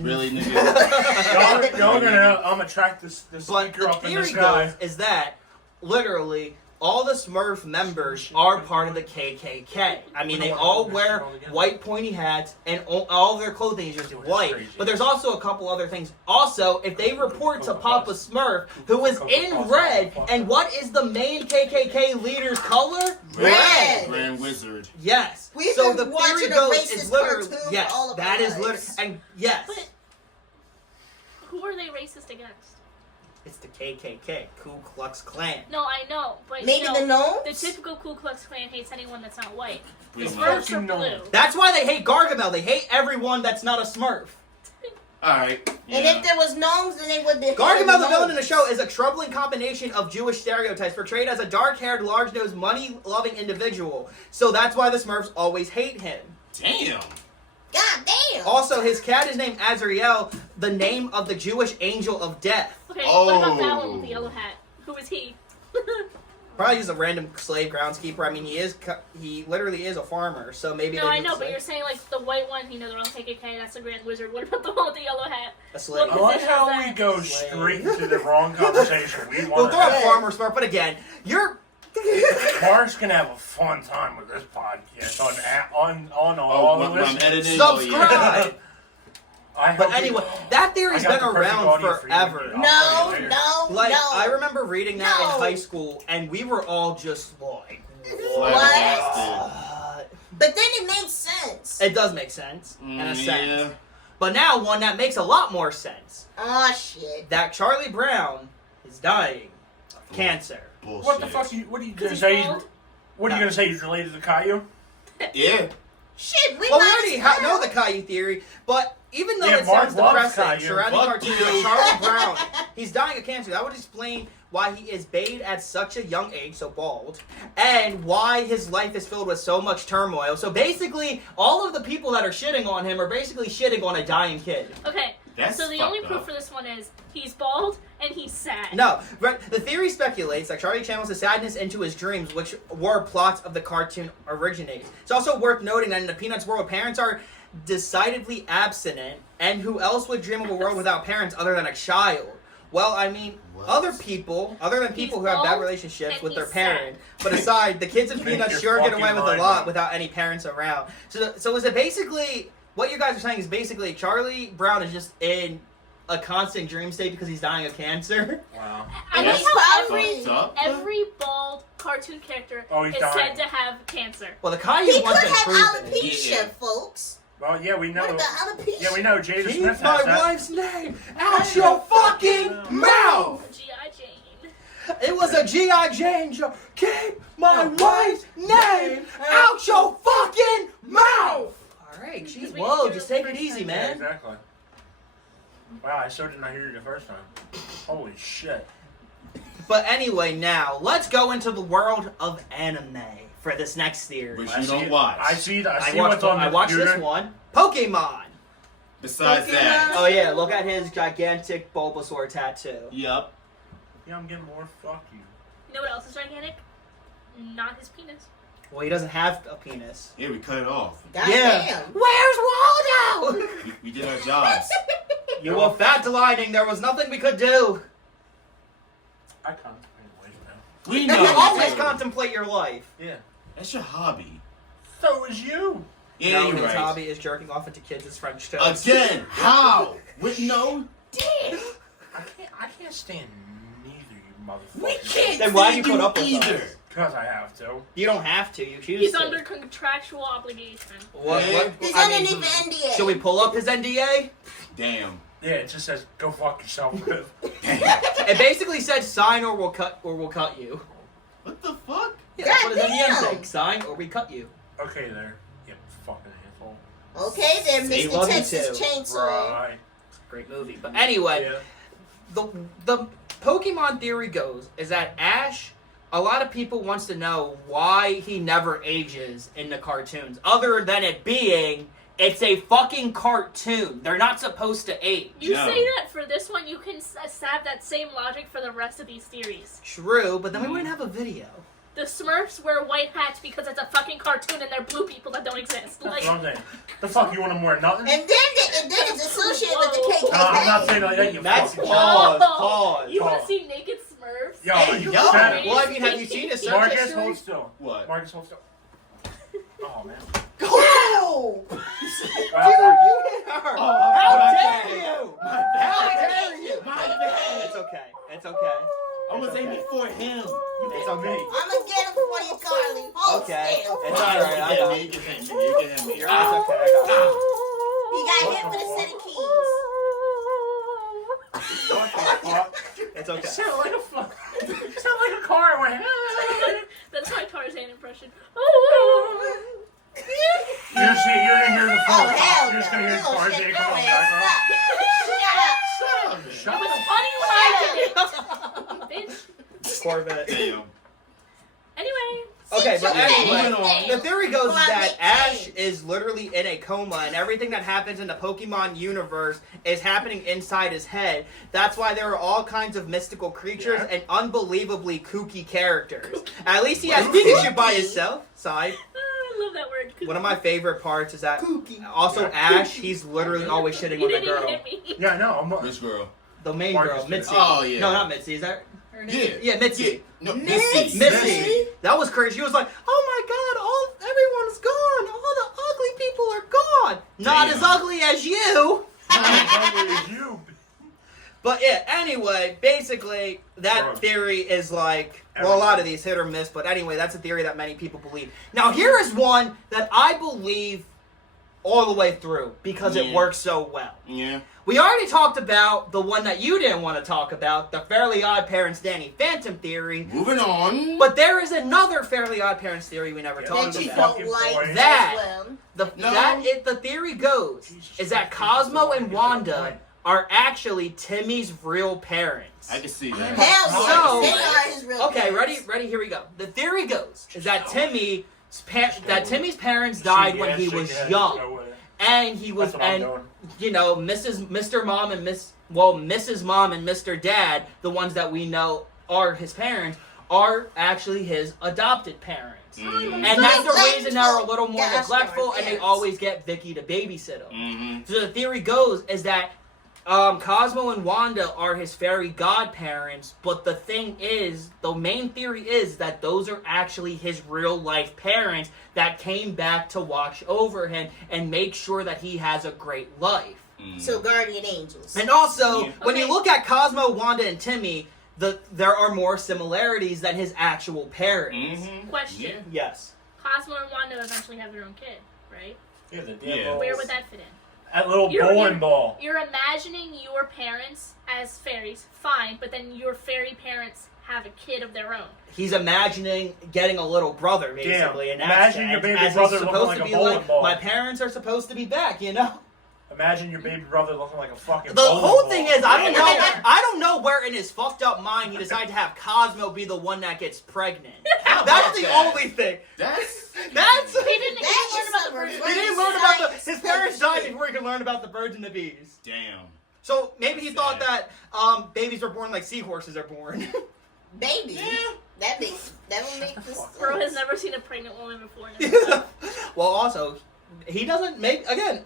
Really, nigga? Y'all gonna track this But speaker the up in this theory guy. goes is that literally all the Smurf members are part of the KKK. I mean, they all wear white pointy hats, and all their clothing is just white. But there's also a couple other things. Also, if they report to Papa Smurf, who is in red, and what is the main KKK leader's color? Red. Grand Wizard. Yes. We've so been the theory watching a goes racist is literally cartoon for yes. all of That our is literally lives. and yes. But who are they racist against? It's the KKK, Ku Klux Klan. No, I know, but Maybe you the know, the gnomes? typical Ku Klux Klan hates anyone that's not white. The Pretty Smurfs much. are blue. That's why they hate Gargamel. They hate everyone that's not a Smurf. Alright. And if there was gnomes, then they would be. Gargamel, the villain in the show, is a troubling combination of Jewish stereotypes, portrayed as a dark-haired, large-nosed, money-loving individual. So that's why the Smurfs always hate him. Damn. God damn. Also, his cat is named Azrael, the name of the Jewish angel of death. Okay, what about that one with the yellow hat? Who is he? Probably just a random slave groundskeeper. I mean, he literally is a farmer, so maybe. No, I know, but you're saying like the white one, they're on KKK, that's a Grand Wizard. What about the one with the yellow hat? A slave. I like how we go straight to the wrong conversation. We'll throw a farmer Smurf, but again, Mark's gonna have a fun time with this podcast on all the listeners. Subscribe. I But anyway, that theory's been around forever. No. Like, I remember reading that in high school, and we were all just like, what? But then it makes sense. It does make sense, in a sense. Yeah. But now, one that makes a lot more sense. Oh, shit. That Charlie Brown is dying of cancer. Bullshit. What the fuck? What are you gonna say? What are you gonna say? He's related to Caillou? Yeah. Shit, we Well, we already know the Caillou theory, but even though it sounds depressing, surrounding cartoons like Charlie Brown, he's dying of cancer. That would explain why he is bathed at such a young age, so bald, and why his life is filled with so much turmoil. So basically, all of the people that are shitting on him are basically shitting on a dying kid. Okay, so the only proof for this one is he's bald and he's sad. No, but the theory speculates that Charlie channels his sadness into his dreams, which were plots of the cartoon originates. It's also worth noting that in the Peanuts world, parents are decidedly abstinent, and who else would dream of a world without parents other than a child? Well, I mean, other than people who have bad relationships with their parent. But aside, the kids in Peanuts sure get away with a lot without any parents around. So is it basically, what you guys are saying is basically Charlie Brown is just in a constant dream state because he's dying of cancer? Wow. I like how every bald cartoon character is dying. said to have cancer. Well, the Caillou He one's could been have proven. alopecia, folks. Well, yeah, we know. What about alopecia? Yeah, we know. Jada Keep Smith my has that. wife's name out your fucking mouth! G.I. Jane. It was a G.I. Jane show. Keep my wife's name out your fucking mouth! Alright, jeez, whoa, just take it easy, Yeah, man. exactly. Wow, I so did not hear you the first time. Holy shit. But anyway, now, let's go into the world of anime for this next theory. Which you don't watch. I see what's on the I watched computer. this one. Pokemon! Besides that. Oh yeah, look at his gigantic Bulbasaur tattoo. Yep. Yeah, I'm getting more. Fuck you. You know what else is gigantic? Not his penis. Well, he doesn't have a penis. Yeah, we cut it off. Yeah. Where's Waldo? We did our jobs. You were fat lining. There was nothing we could do. I contemplate life now. We You know. always contemplate your life. Yeah. That's your hobby. So is you. Yeah, no, you're his right. hobby is jerking off into kids as French toast. Again, how? With no dick. I can't stand neither, you motherfuckers. We can't Then why do you stand put up with either. us? Because I have to. You don't have to. You choose He's to. under contractual obligation. What? He's I mean, underneath the NDA. Should we pull up his NDA? Damn. Yeah, it just says go fuck yourself. It basically said sign or we'll cut you. What the fuck? Yeah, that's what his NDA Goddamn. said. Sign or we cut you. Okay, there. You fucking asshole. Okay, then, See, Mr. love you Texas too. Chainsaw. Right. Great movie. But anyway, the Pokemon theory goes is that Ash, a lot of people wants to know why he never ages in the cartoons, other than it being it's a fucking cartoon. They're not supposed to age. You say that for this one, you can have that same logic for the rest of these theories. True, but then we wouldn't have a video. The Smurfs wear white hats because it's a fucking cartoon and they're blue people that don't exist. That's Like, what I'm saying. The fuck you want them wear nothing? And then it's associated with the KKK. I'm not saying like that, you That's fucking pause. you want Pause. to see naked Smurfs? Yo, Hey, you yo. said it. Well, I mean, have you seen his search Marcus, history? hold still. What? Marcus, hold still. Oh, man. Wow! Dude, Wow. you hit her! How my dare bad. you! My How bad. dare you! My bad. It's okay. It's okay. I was It's aiming okay. for him. It's okay. I'm gonna get him for you, Carly. Hold Okay. still. It's alright. I got You can hit me. You can hit me. It's okay. I got you. He got hit with a set of keys. What the fuck? It's okay. Sound like a fuck. Sound like a car went. That's my Tarzan impression. You're you're gonna hear the full Oh, pop. hell You're just no. gonna hear You gonna cars shit come your on ass background. up. Shut up. It was funny when I did it. Bitch. Corvette. Damn. Anyway. Okay, but anyway, Moving on. the theory goes Come on, that make Ash change. is literally in a coma, and everything that happens in the Pokemon universe is happening inside his head. That's why there are all kinds of mystical creatures and unbelievably kooky characters. At least he has Pikachu by himself. Side. I love that word. One of my favorite parts is that also Ash, he's literally always shitting You on the didn't even girl. hit me. Yeah, I know. I'm not. Which girl? The main Marcus girl, did. Mitzi. Oh, yeah. No, not Mitzi. Is that her name? Yeah. Yeah, Mitzi. No, Missy. Missy. That was crazy. She was like, "Oh my God, everyone's gone. All the ugly people are gone. Not Damn. as ugly as you." Not as ugly as you. But yeah, anyway, basically, that Gross. theory is like, well, a lot of these hit or miss, but anyway, that's a theory that many people believe. Now, here is one that I believe all the way through because it Yeah. works so well. Yeah. We already talked about the one that you didn't want to talk about, the Fairly Odd Parents Danny Phantom theory. Moving on. But there is another Fairly Odd Parents theory we never Yeah. talked That you about. don't like That- as well. The theory goes is that Cosmo and Wanda are actually Timmy's real parents. I can see that. Hell So- yeah. They are his real Okay, parents. ready, here we go. The theory goes is that Timmy's parents died when he was young, and he was Mrs. Mom and Mrs. Mom and Mr. Dad, the ones that we know are his parents, are actually his adopted parents. Mm-hmm. And that's the reason they're a little more Yeah, neglectful, and they yes. always get Vicky to babysit them. Mm-hmm. So the theory goes is that Cosmo and Wanda are his fairy godparents, but the main theory is that those are actually his real life parents that came back to watch over him and make sure that he has a great life. So guardian angels. And also, Yeah. when you Okay. look at Cosmo, Wanda, and Timmy, there are more similarities than his actual parents. Mm-hmm. Question. Yes. Cosmo and Wanda eventually have their own kid, right? Yeah, the Yeah. damn Where balls. would that fit in? That little bowling ball. You're imagining your parents as fairies, fine, but then your fairy parents have a kid of their own. He's imagining getting a little brother, basically. Damn. And Imagine your baby as brother he's looking supposed like to a be bowling like, ball. my parents are supposed to be back, you know? Imagine your baby brother looking like a fucking The bowling whole ball. thing is, I don't know where in his fucked up mind he decided to have Cosmo be the one that gets pregnant. How That's about the that? only thing. That's He didn't That learn is about the some birds. He didn't learn about his parents died before he could learn about the birds and the bees. damn. So maybe he That's thought sad. that babies are born like seahorses are born. Baby. That would make this. Bro has never seen a pregnant woman before. In his life. Well, also, he doesn't make again.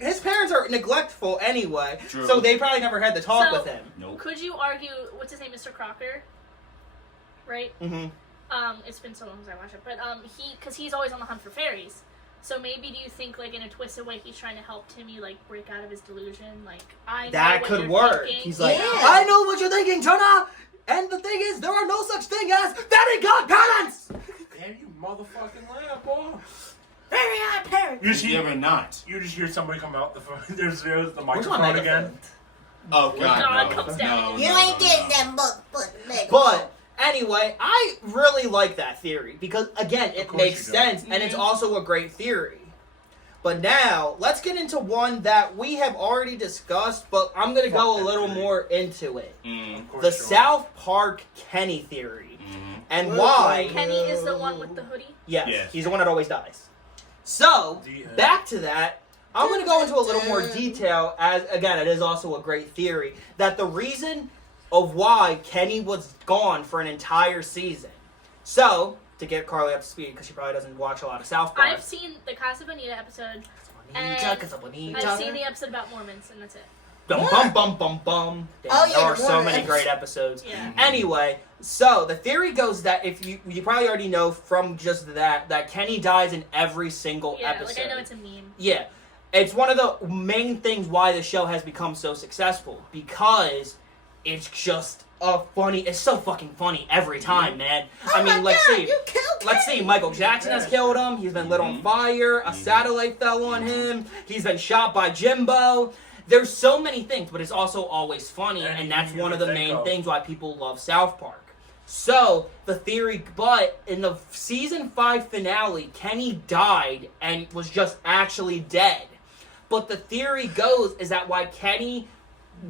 His parents are neglectful anyway, True. so they probably never had to talk So- with him. Nope. Could you argue, what's his name, Mr. Crocker? Right? Mm-hmm. It's been so long since I watched it, but because he's always on the hunt for fairies. So maybe do you think, like, in a twisted way, he's trying to help Timmy, like, break out of his delusion? Like, I know That what could you're work. thinking. He's like, Yeah. I know what you're thinking, Jonah. And the thing is, there are no such thing as very godparents. Damn, you motherfucking laugh, boy. Very odd parents. You just hear, Never not. you just hear somebody come out the phone. There's the Where's my microphone again. Oh, God, God no. comes down. No, You no, ain't no, getting no. that book, nigga. But anyway, I really like that theory because again, it course makes you do. sense and it's also a great theory. But now, let's get into one that we have already discussed, but I'm going to go a Fuck that little theory. more into it. Mm. Of course The you are. South Park Kenny theory. Mhm. And why? Kenny is the one with the hoodie? Yes, Yes. he's the one that always dies. So, The end. back to that. I'm going to go into a little more detail, as again, it is also a great theory, that the reason of why Kenny was gone for an entire season. So, to get Carly up to speed, because she probably doesn't watch a lot of South Park. I've seen the Casa Bonita episode. Bonita, and Casa Bonita. I've seen the episode about Mormons, and that's it. Bum, bum, bum, bum, bum. Damn, Oh, yeah, there are the so Mormon many great episodes. episodes. Yeah. Anyway, so the theory goes that if you probably already know from just that Kenny dies in every single Yeah, episode. like I know it's a meme. Yeah. It's one of the main things why the show has become so successful because it's just it's so fucking funny every time, man. I mean, let's see. You killed Let's see, Michael Jackson has killed him. He's been lit on fire. A satellite fell on him. He's been shot by Jimbo. There's so many things, but it's also always funny, and that's one of the main things why people love South Park. So, the theory, but in the season 5 finale, Kenny died and was just actually dead. But the theory goes is that why Kenny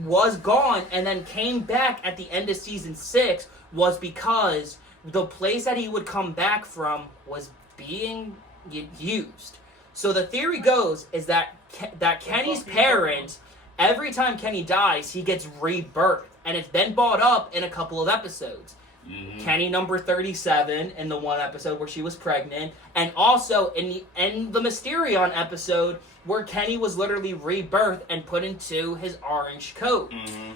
was gone and then came back at the end of season 6 was because the place that he would come back from was being used. So the theory goes is that Kenny's parents, every time Kenny dies, he gets rebirthed. And it's been brought up in a couple of episodes. Mm-hmm. Kenny number 37 in the one episode where she was pregnant, and also in the Mysterion episode where Kenny was literally rebirthed and put into his orange coat. Mm-hmm.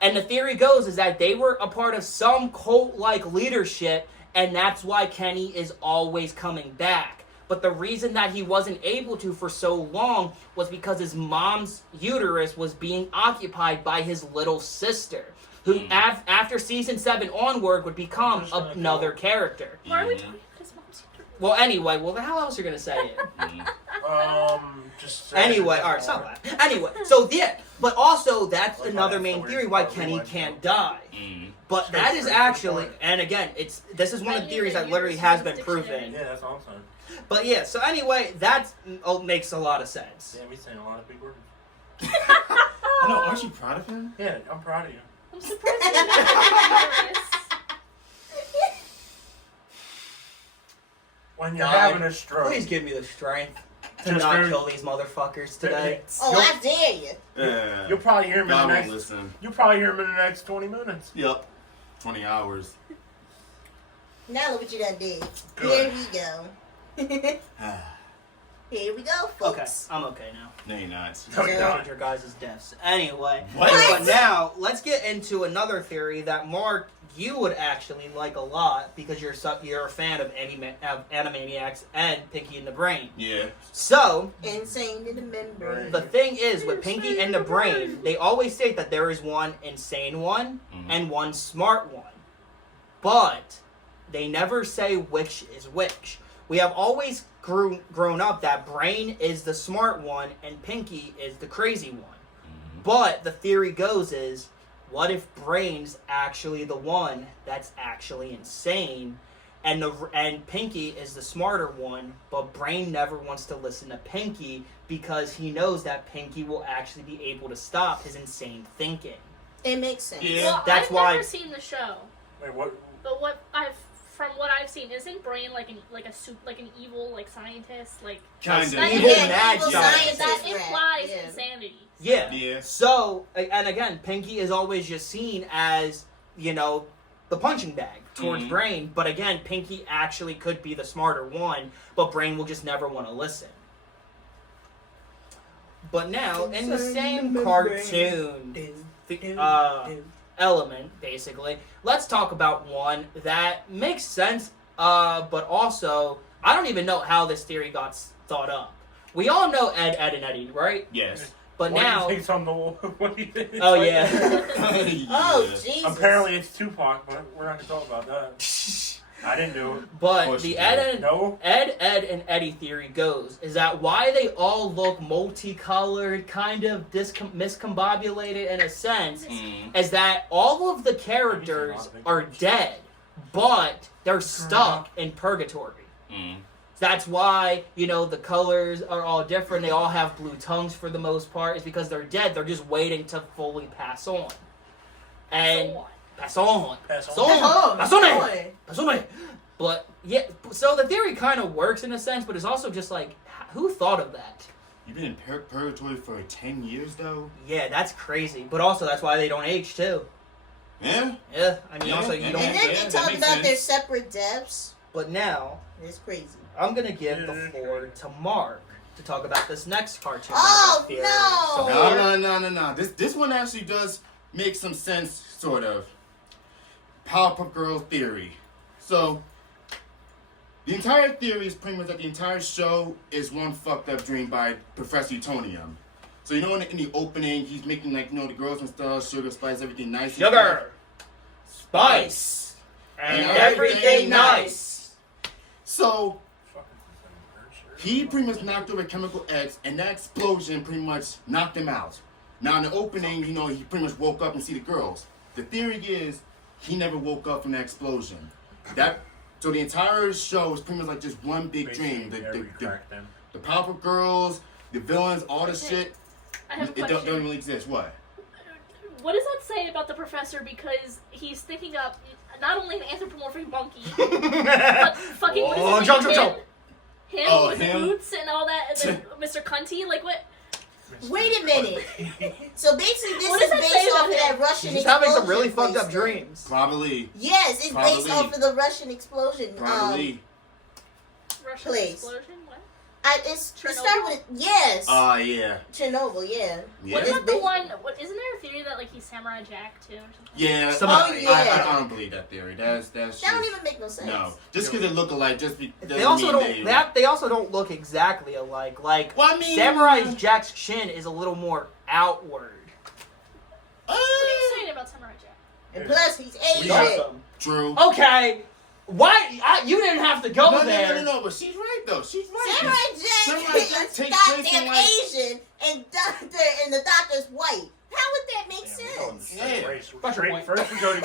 And the theory goes is that they were a part of some cult-like leadership, and that's why Kenny is always coming back. But the reason that he wasn't able to for so long was because his mom's uterus was being occupied by his little sister, who after season 7 onward would become another character. Why are we talking about his mom's uterus? Well, anyway, how else are you going to say it? Just anyway, alright, stop that. Anyway, so yeah, but also that's another main theory why Kenny can't die. But that is actually, and again, this is one of the theories that literally has been proven. Yeah, that's all I'm saying. But yeah, so anyway, that makes a lot of sense. Yeah, he's saying a lot of big words. I know, aren't you proud of him? Yeah, I'm proud of you. I'm surprised you didn't have uterus. When you're having a stroke. Please give me the strength to Just not very- kill these motherfuckers today. Oh, I dare you. Yeah. You'll probably hear him in the God won't next. listen. You'll probably hear him in the next 20 minutes. Yep. 20 hours. Now look what you done did. Good. Here we go. Here we go, Okay, folks. I'm okay now. No, you're not. No, you're not. Your guys' deaths. Anyway, What? but now let's get into another theory that Mark, you would actually like a lot because you're a fan of Animaniacs and Pinky and the Brain. Yeah. So Insane in the membrane. the thing is with Pinky and the Brain, they always state that there is one insane one and one smart one, but they never say which is which. We have always grown up that Brain is the smart one and Pinky is the crazy one. But the theory goes is, what if Brain's actually the one that's actually insane, and Pinky is the smarter one, but Brain never wants to listen to Pinky because he knows that Pinky will actually be able to stop his insane thinking. It makes sense. Yeah. Well, That's I've why- never seen the show, Wait, what? but from what I've seen, isn't Brain like an evil scientist? Like Kinda. that, Evil Yeah, mad evil scientist. that scientist implies rat, yeah. insanity. Yeah. Yeah. So, and again, Pinky is always just seen as, the punching bag towards Brain. But again, Pinky actually could be the smarter one, but Brain will just never want to listen. But now, in the same cartoon element, basically, let's talk about one that makes sense, but also, I don't even know how this theory got thought up. We all know Ed, Ed, and Eddie, right? Yes. But What now... do you think's on the wall? What do you think? Oh, yeah. Oh, Yeah. Jesus. Apparently it's Tupac, but we're not gonna talk about that. I didn't do it. But course the you Ed, No. Ed, and Eddie theory goes is that why they all look multicolored, kind of miscombobulated in a sense, is that all of the characters are dead, but they're stuck in purgatory. That's why, the colors are all different. They all have blue tongues for the most part. It's because they're dead. They're just waiting to fully pass on. And pass on. Pass on. Pass on. But yeah, so the theory kind of works in a sense, but it's also just like, who thought of that? You've been in purgatory for 10 years, though? Yeah, that's crazy. But also, that's why they don't age too. Yeah? Yeah, I mean, Yeah, also you and don't. And then Yeah, they that talk makes about their sense. separate deaths. But now It's crazy. I'm gonna give the floor to Mark to talk about this next cartoon. Oh, theory. no. So, No. This one actually does make some sense, sort of. Powerpuff Girls theory. So, the entire theory is pretty much that the entire show is one fucked up dream by Professor Utonium. So, in the opening, he's making, the girls and stuff, sugar, spice, everything nice. and sugar, spice, and And everything everything nice. So, he pretty much knocked over Chemical X, and that explosion pretty much knocked him out. Now, in the opening, he pretty much woke up and see the girls. The theory is he never woke up from that explosion. So the entire show is pretty much like just one big dream. The Powerpuff Girls, the villains, all the shit. I have a It question. don't really exist. What? What does that say about the professor? Because he's thinking up not only an anthropomorphic monkey, but fucking Oh, what is his Joe. name? Him with him. the boots and all that, and then Mr. Cunty. Like what? Wait a minute. So basically, this What is does that based say off about of that him? Russian She's explosion. having some really fucked up place. dreams. Probably. Yes, it's based Probably. off of the Russian explosion. Probably. Russian Place. explosion? What? It Chernobyl? started with yes. Yeah. Chernobyl, yeah. Yeah. What about the one? Isn't there a theory that like he's Samurai Jack too or something? Yeah. yeah. I don't believe that theory. That's That just, don't even make no sense. No. Just because they look alike, They also don't look exactly alike. Like Well, I mean- Samurai Jack's chin is a little more outward. What are you saying about Samurai Jack? And plus, he's Asian. Awesome. True. Okay, why? You didn't have to go there. No, but she's right though. She's right. Samurai Samurai Jack Jack is takes place in, goddamn like- Asian, and the doctor's white. How would that make sense? Pressure point. First we go to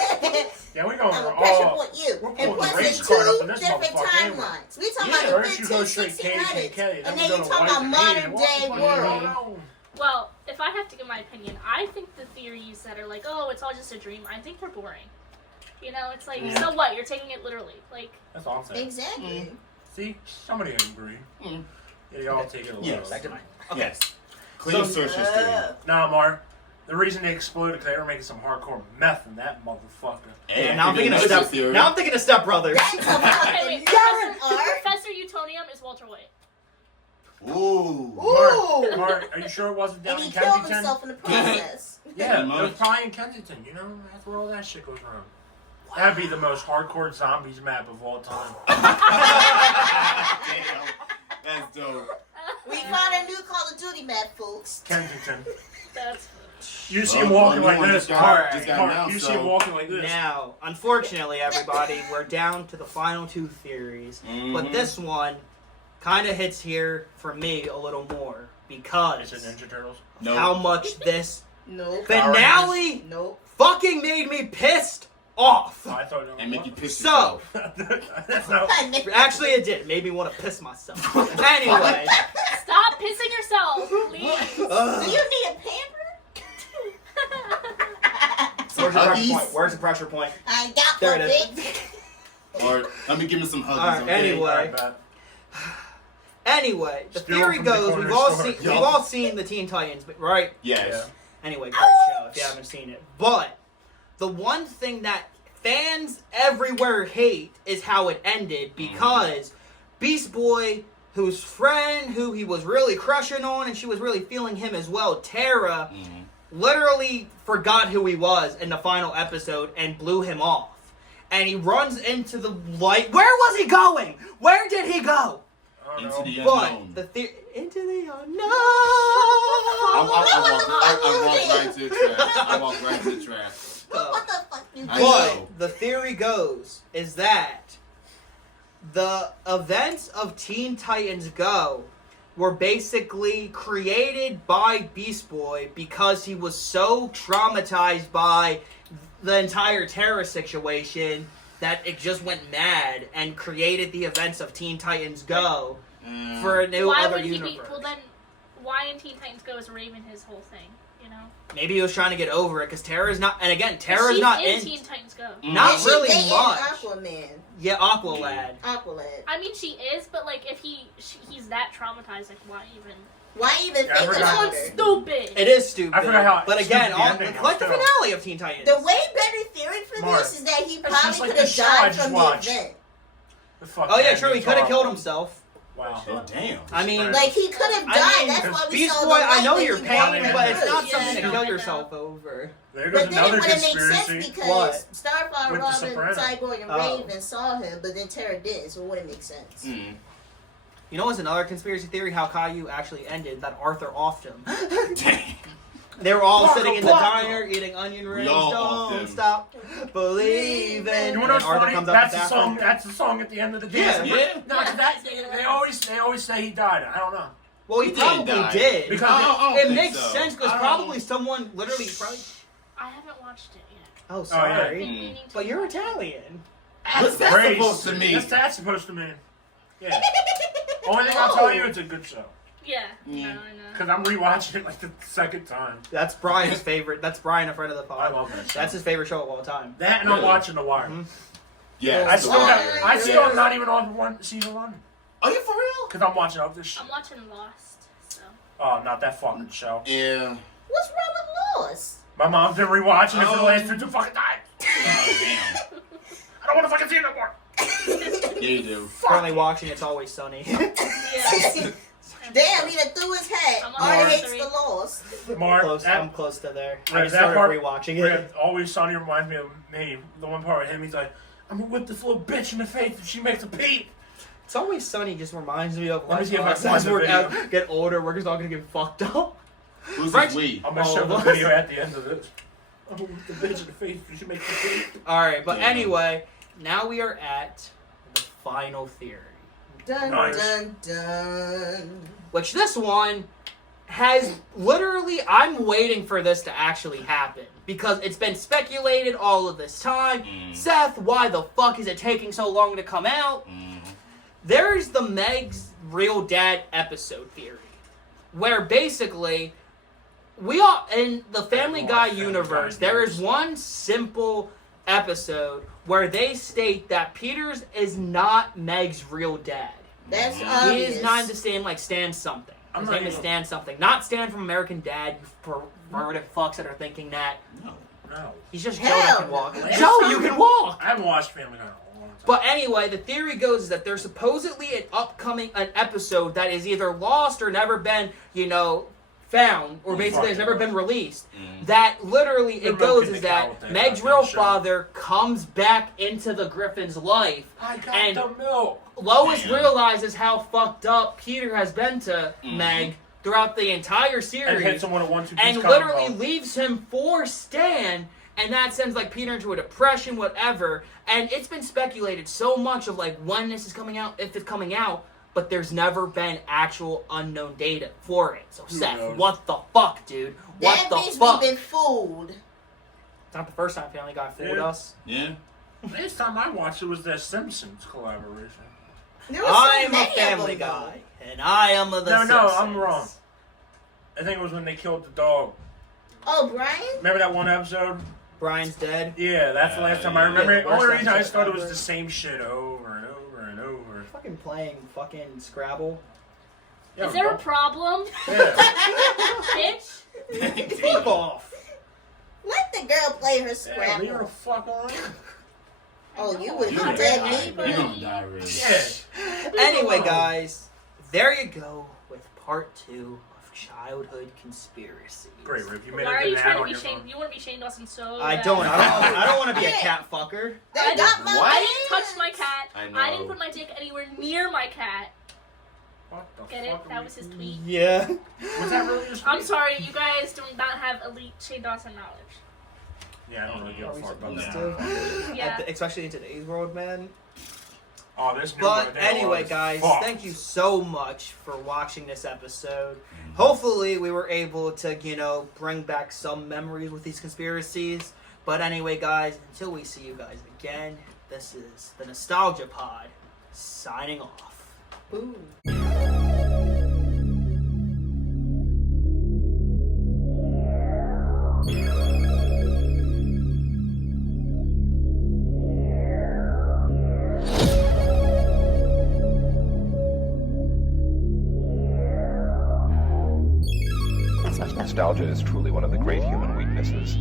yeah, we going I'm to a pressure all. point you. we're And pulling plus, the there's race card up two in this different motherfucker, ain't we? timelines. We talking Yeah, about the First you go straight 1500s, KKK, and then then we you go to talking white about and modern Asian. day What the fuck world. is going on? Well, if I have to give my opinion, I think the theories that are like, oh, it's all just a dream, I think they're boring. You know, it's like, so what? You're taking it literally. Like, That's all I'm saying. Exactly. See, somebody agree. Yeah, y'all take it a little. Yes. Back to mine. Yes. Clean search history. Nah, Mark. The reason they exploded because they were making some hardcore meth in that motherfucker. And Now I'm thinking of another Step. theory. Now I'm thinking of Step Brothers. That's about okay, the wait, yarn Professor Utonium is Walter White. Ooh. Ooh. Mark, are you sure it wasn't down And in he killed Kensington? himself in the process. Yeah, Pretty it was much. probably in Kensington. You know, that's where all that shit goes wrong. That'd be the most hardcore zombies map of all time. Damn. That's dope. We found a new Call of Duty map, folks. Kensington. That's You see him walking Well, like one this, just got- Mark. just got Mark, announced, you see him so- walking like this. Now, unfortunately, everybody, we're down to the final two theories. But this one kind of hits here for me a little more because Is it Ninja Turtles? No. how much this Nope. finale Nope. fucking made me pissed off. Oh, I thought And make you piss So, yourself. That's not. actually, it did. It made me want to piss myself. Anyway. Stop pissing yourself, please. Do you need a pamper? Where's the pressure Huggies? point? Where's the pressure point? I got There one, it is. bitch. Or let me give him some huggies. Alright, okay? anyway. Alright, bet. Anyway, the Steal theory from the goes corner we've all store. seen we've all seen the Teen Titans, right? Yes. Anyway, great show if you haven't seen it. But the one thing that fans everywhere hate is how it ended because Beast Boy, whose friend, who he was really crushing on, and she was really feeling him as well, Tara, literally forgot who he was in the final episode and blew him off. And he runs into the light. Where was he going? Where did he go? I don't Into know. the But unknown. into the unknown. I walked right into the trap. I walked right into the trap. What the fuck you I doing? know. But the theory goes is that the events of Teen Titans Go were basically created by Beast Boy because he was so traumatized by the entire terror situation that it just went mad and created the events of Teen Titans Go for a new Why other would he universe. be? Well, then, why in Teen Titans Go is Raven his whole thing? You know, Maybe he was trying to get over it because Tara's not, and again, Tara's she's not in in. Teen Titans Go. Not And she really dating much. Aquaman. Yeah, Aqualad. Aqualad. I mean, she is, but like, if he's that traumatized, like, why even? Why even Yeah, I think forgot. about That's her? stupid. It is stupid. I forgot how but stupid again, the all, ending like the was, too. finale of Teen Titans. The way better theory for Mark, this is that he it's probably just like could the have show I died just from watched. the event. The fuck Oh yeah, ending's true. He could have killed horrible. himself. Wow. Oh, damn. I mean, Right. Like he could have I died. mean, That's why we Beast saw Boy, the I light know that your he pain, wanted but to it's do. not Yeah, something to yeah. kill yourself over. There goes But then it another wouldn't make sense conspiracy. because What? Starfire, With the Robin, Sopranos. Cyborg, and Oh. Raven saw him, but then Tara didn't, so it wouldn't make sense. You know what's another conspiracy theory? How Caillou actually ended, that Arthur offed him. They were all Plucker, sitting in the plucker. diner eating onion rings. all offed Don't him. stop believing. You And know what's Arthur funny? comes up That's with the that song. one. That's the song at the end of the Yeah. game. Yeah. No, 'cause they always say he died. I don't know. Well, he He didn't probably die. did. Because I don't it think makes so. sense because I don't- probably someone literally. I haven't watched it yet. Oh, sorry. Been meaning to But you're watch it. Italian. What's that Grace. supposed to mean? What's that supposed to mean? Yeah. Only thing I'll tell you, it's a good show. Yeah. Yeah. No, I know. Because I'm rewatching it like the second time. That's Brian's favorite. That's Brian, a friend of the I pod. love that show. That's his favorite show of all time. That and I'm Really? watching The Wire. Yeah. I still, Yeah. am not even on season 1. Are you for real? Because I'm watching all this shit. I'm watching Lost, so. Oh, not that fucking show. Yeah. What's wrong with Lois? My mom's been rewatching it for the last 2 fucking times. Oh, damn. I don't want to fucking see it no more. Yeah, you do. Currently watching It's Always Sunny. Yeah. Damn, he done threw his hat. I'm on Artie number hates 3. the Lost. Mark, I'm close to there. I Right, just that started part- rewatching Rick, it. Always Sunny reminds me of me. The one part with him, he's like, I'm gonna whip this little bitch in the face if she makes a peep. It's Always Sunny just reminds me of Let me see if I us can find as the we video. get older, we're just all gonna get fucked up. Who's Right. this we? I'm gonna All show of the us. video at the end of this. I'm gonna whip the bitch in the face if she makes a peep. Alright, but Yeah. anyway, now we are at the final theory. Dun Nice. dun dun. Which this one has literally, I'm waiting for this to actually happen. Because it's been speculated all of this time. Seth, why the fuck is it taking so long to come out? There's the Meg's real dad episode theory. Where basically, we all, in the Family Everyone Guy Family universe, Guy there knows. is one simple episode where they state that Peters is not Meg's real dad. That's He obvious. is not to stand like Stan something. I'm His not name is even- Stan something. Not Stan from American Dad, you perverted fucks that are thinking that. No. He's just Joe Hell that can walk. no. Joe, you can walk! I haven't watched Family Guy in a long time. But anyway, the theory goes is that there's supposedly an episode that is either lost or never been, found, or basically has never been released. That literally, it They're goes milking is the cow that with that Meg's goddamn real show. father comes back into the Griffin's life. I got and the milk. Lois Damn. realizes how fucked up Peter has been to Meg throughout the entire And series, hit someone a 1-2 and piece literally combo. leaves him for Stan, and that sends like Peter into a depression, whatever. And it's been speculated so much of like when this is coming out, if it's coming out, but there's never been actual unknown data for it. So Seth, knows? what the fuck, dude? What That the means fuck? we've been fooled. It's not the first time Family Guy fooled Yeah. us. Yeah. Last time I watched it was that Simpsons collaboration. There were so I'm a many of Family them, Guy, and I am the No, Simpsons. I'm wrong. I think it was when they killed the dog. Oh, Brian? Remember that one episode? Brian's dead. Yeah, that's the last time I remember Yeah, it. the The only worst reason I episode just thought it was ever. the same shit over and over and over. Fucking playing fucking Scrabble. Yeah, Is there a don't- problem, Yeah. bitch? Fuck off. Let the girl play her Yeah, Scrabble. leave her the fuck alone. Oh, you would You have gonna dead die. me, You bro. gonna die, really. Yeah. Anyway, guys, there you go with part 2 of Childhood Conspiracies. Great, Rick. You made Why are a you good ad trying to on be your Shane? phone. You want to be Shane Dawson so I bad. don't. I don't want to be a cat fucker. They got my What? I didn't touch my cat. I I didn't know. put my dick anywhere near my cat. What the Get it? fuck? That was his tweet. Yeah. Was that really your I'm tweet? sorry, you guys do not have elite Shane Dawson knowledge. Yeah, I don't really give Are a we fuck about supposed that. to? Yeah. Especially in today's world, man. Oh, this new But one, they anyway, are guys, fucked. thank you so much for watching this episode. Hopefully, we were able to, bring back some memories with these conspiracies. But anyway, guys, until we see you guys again, this is the Nostalgia Pod signing off. Boo. Nostalgia is truly one of the great human weaknesses.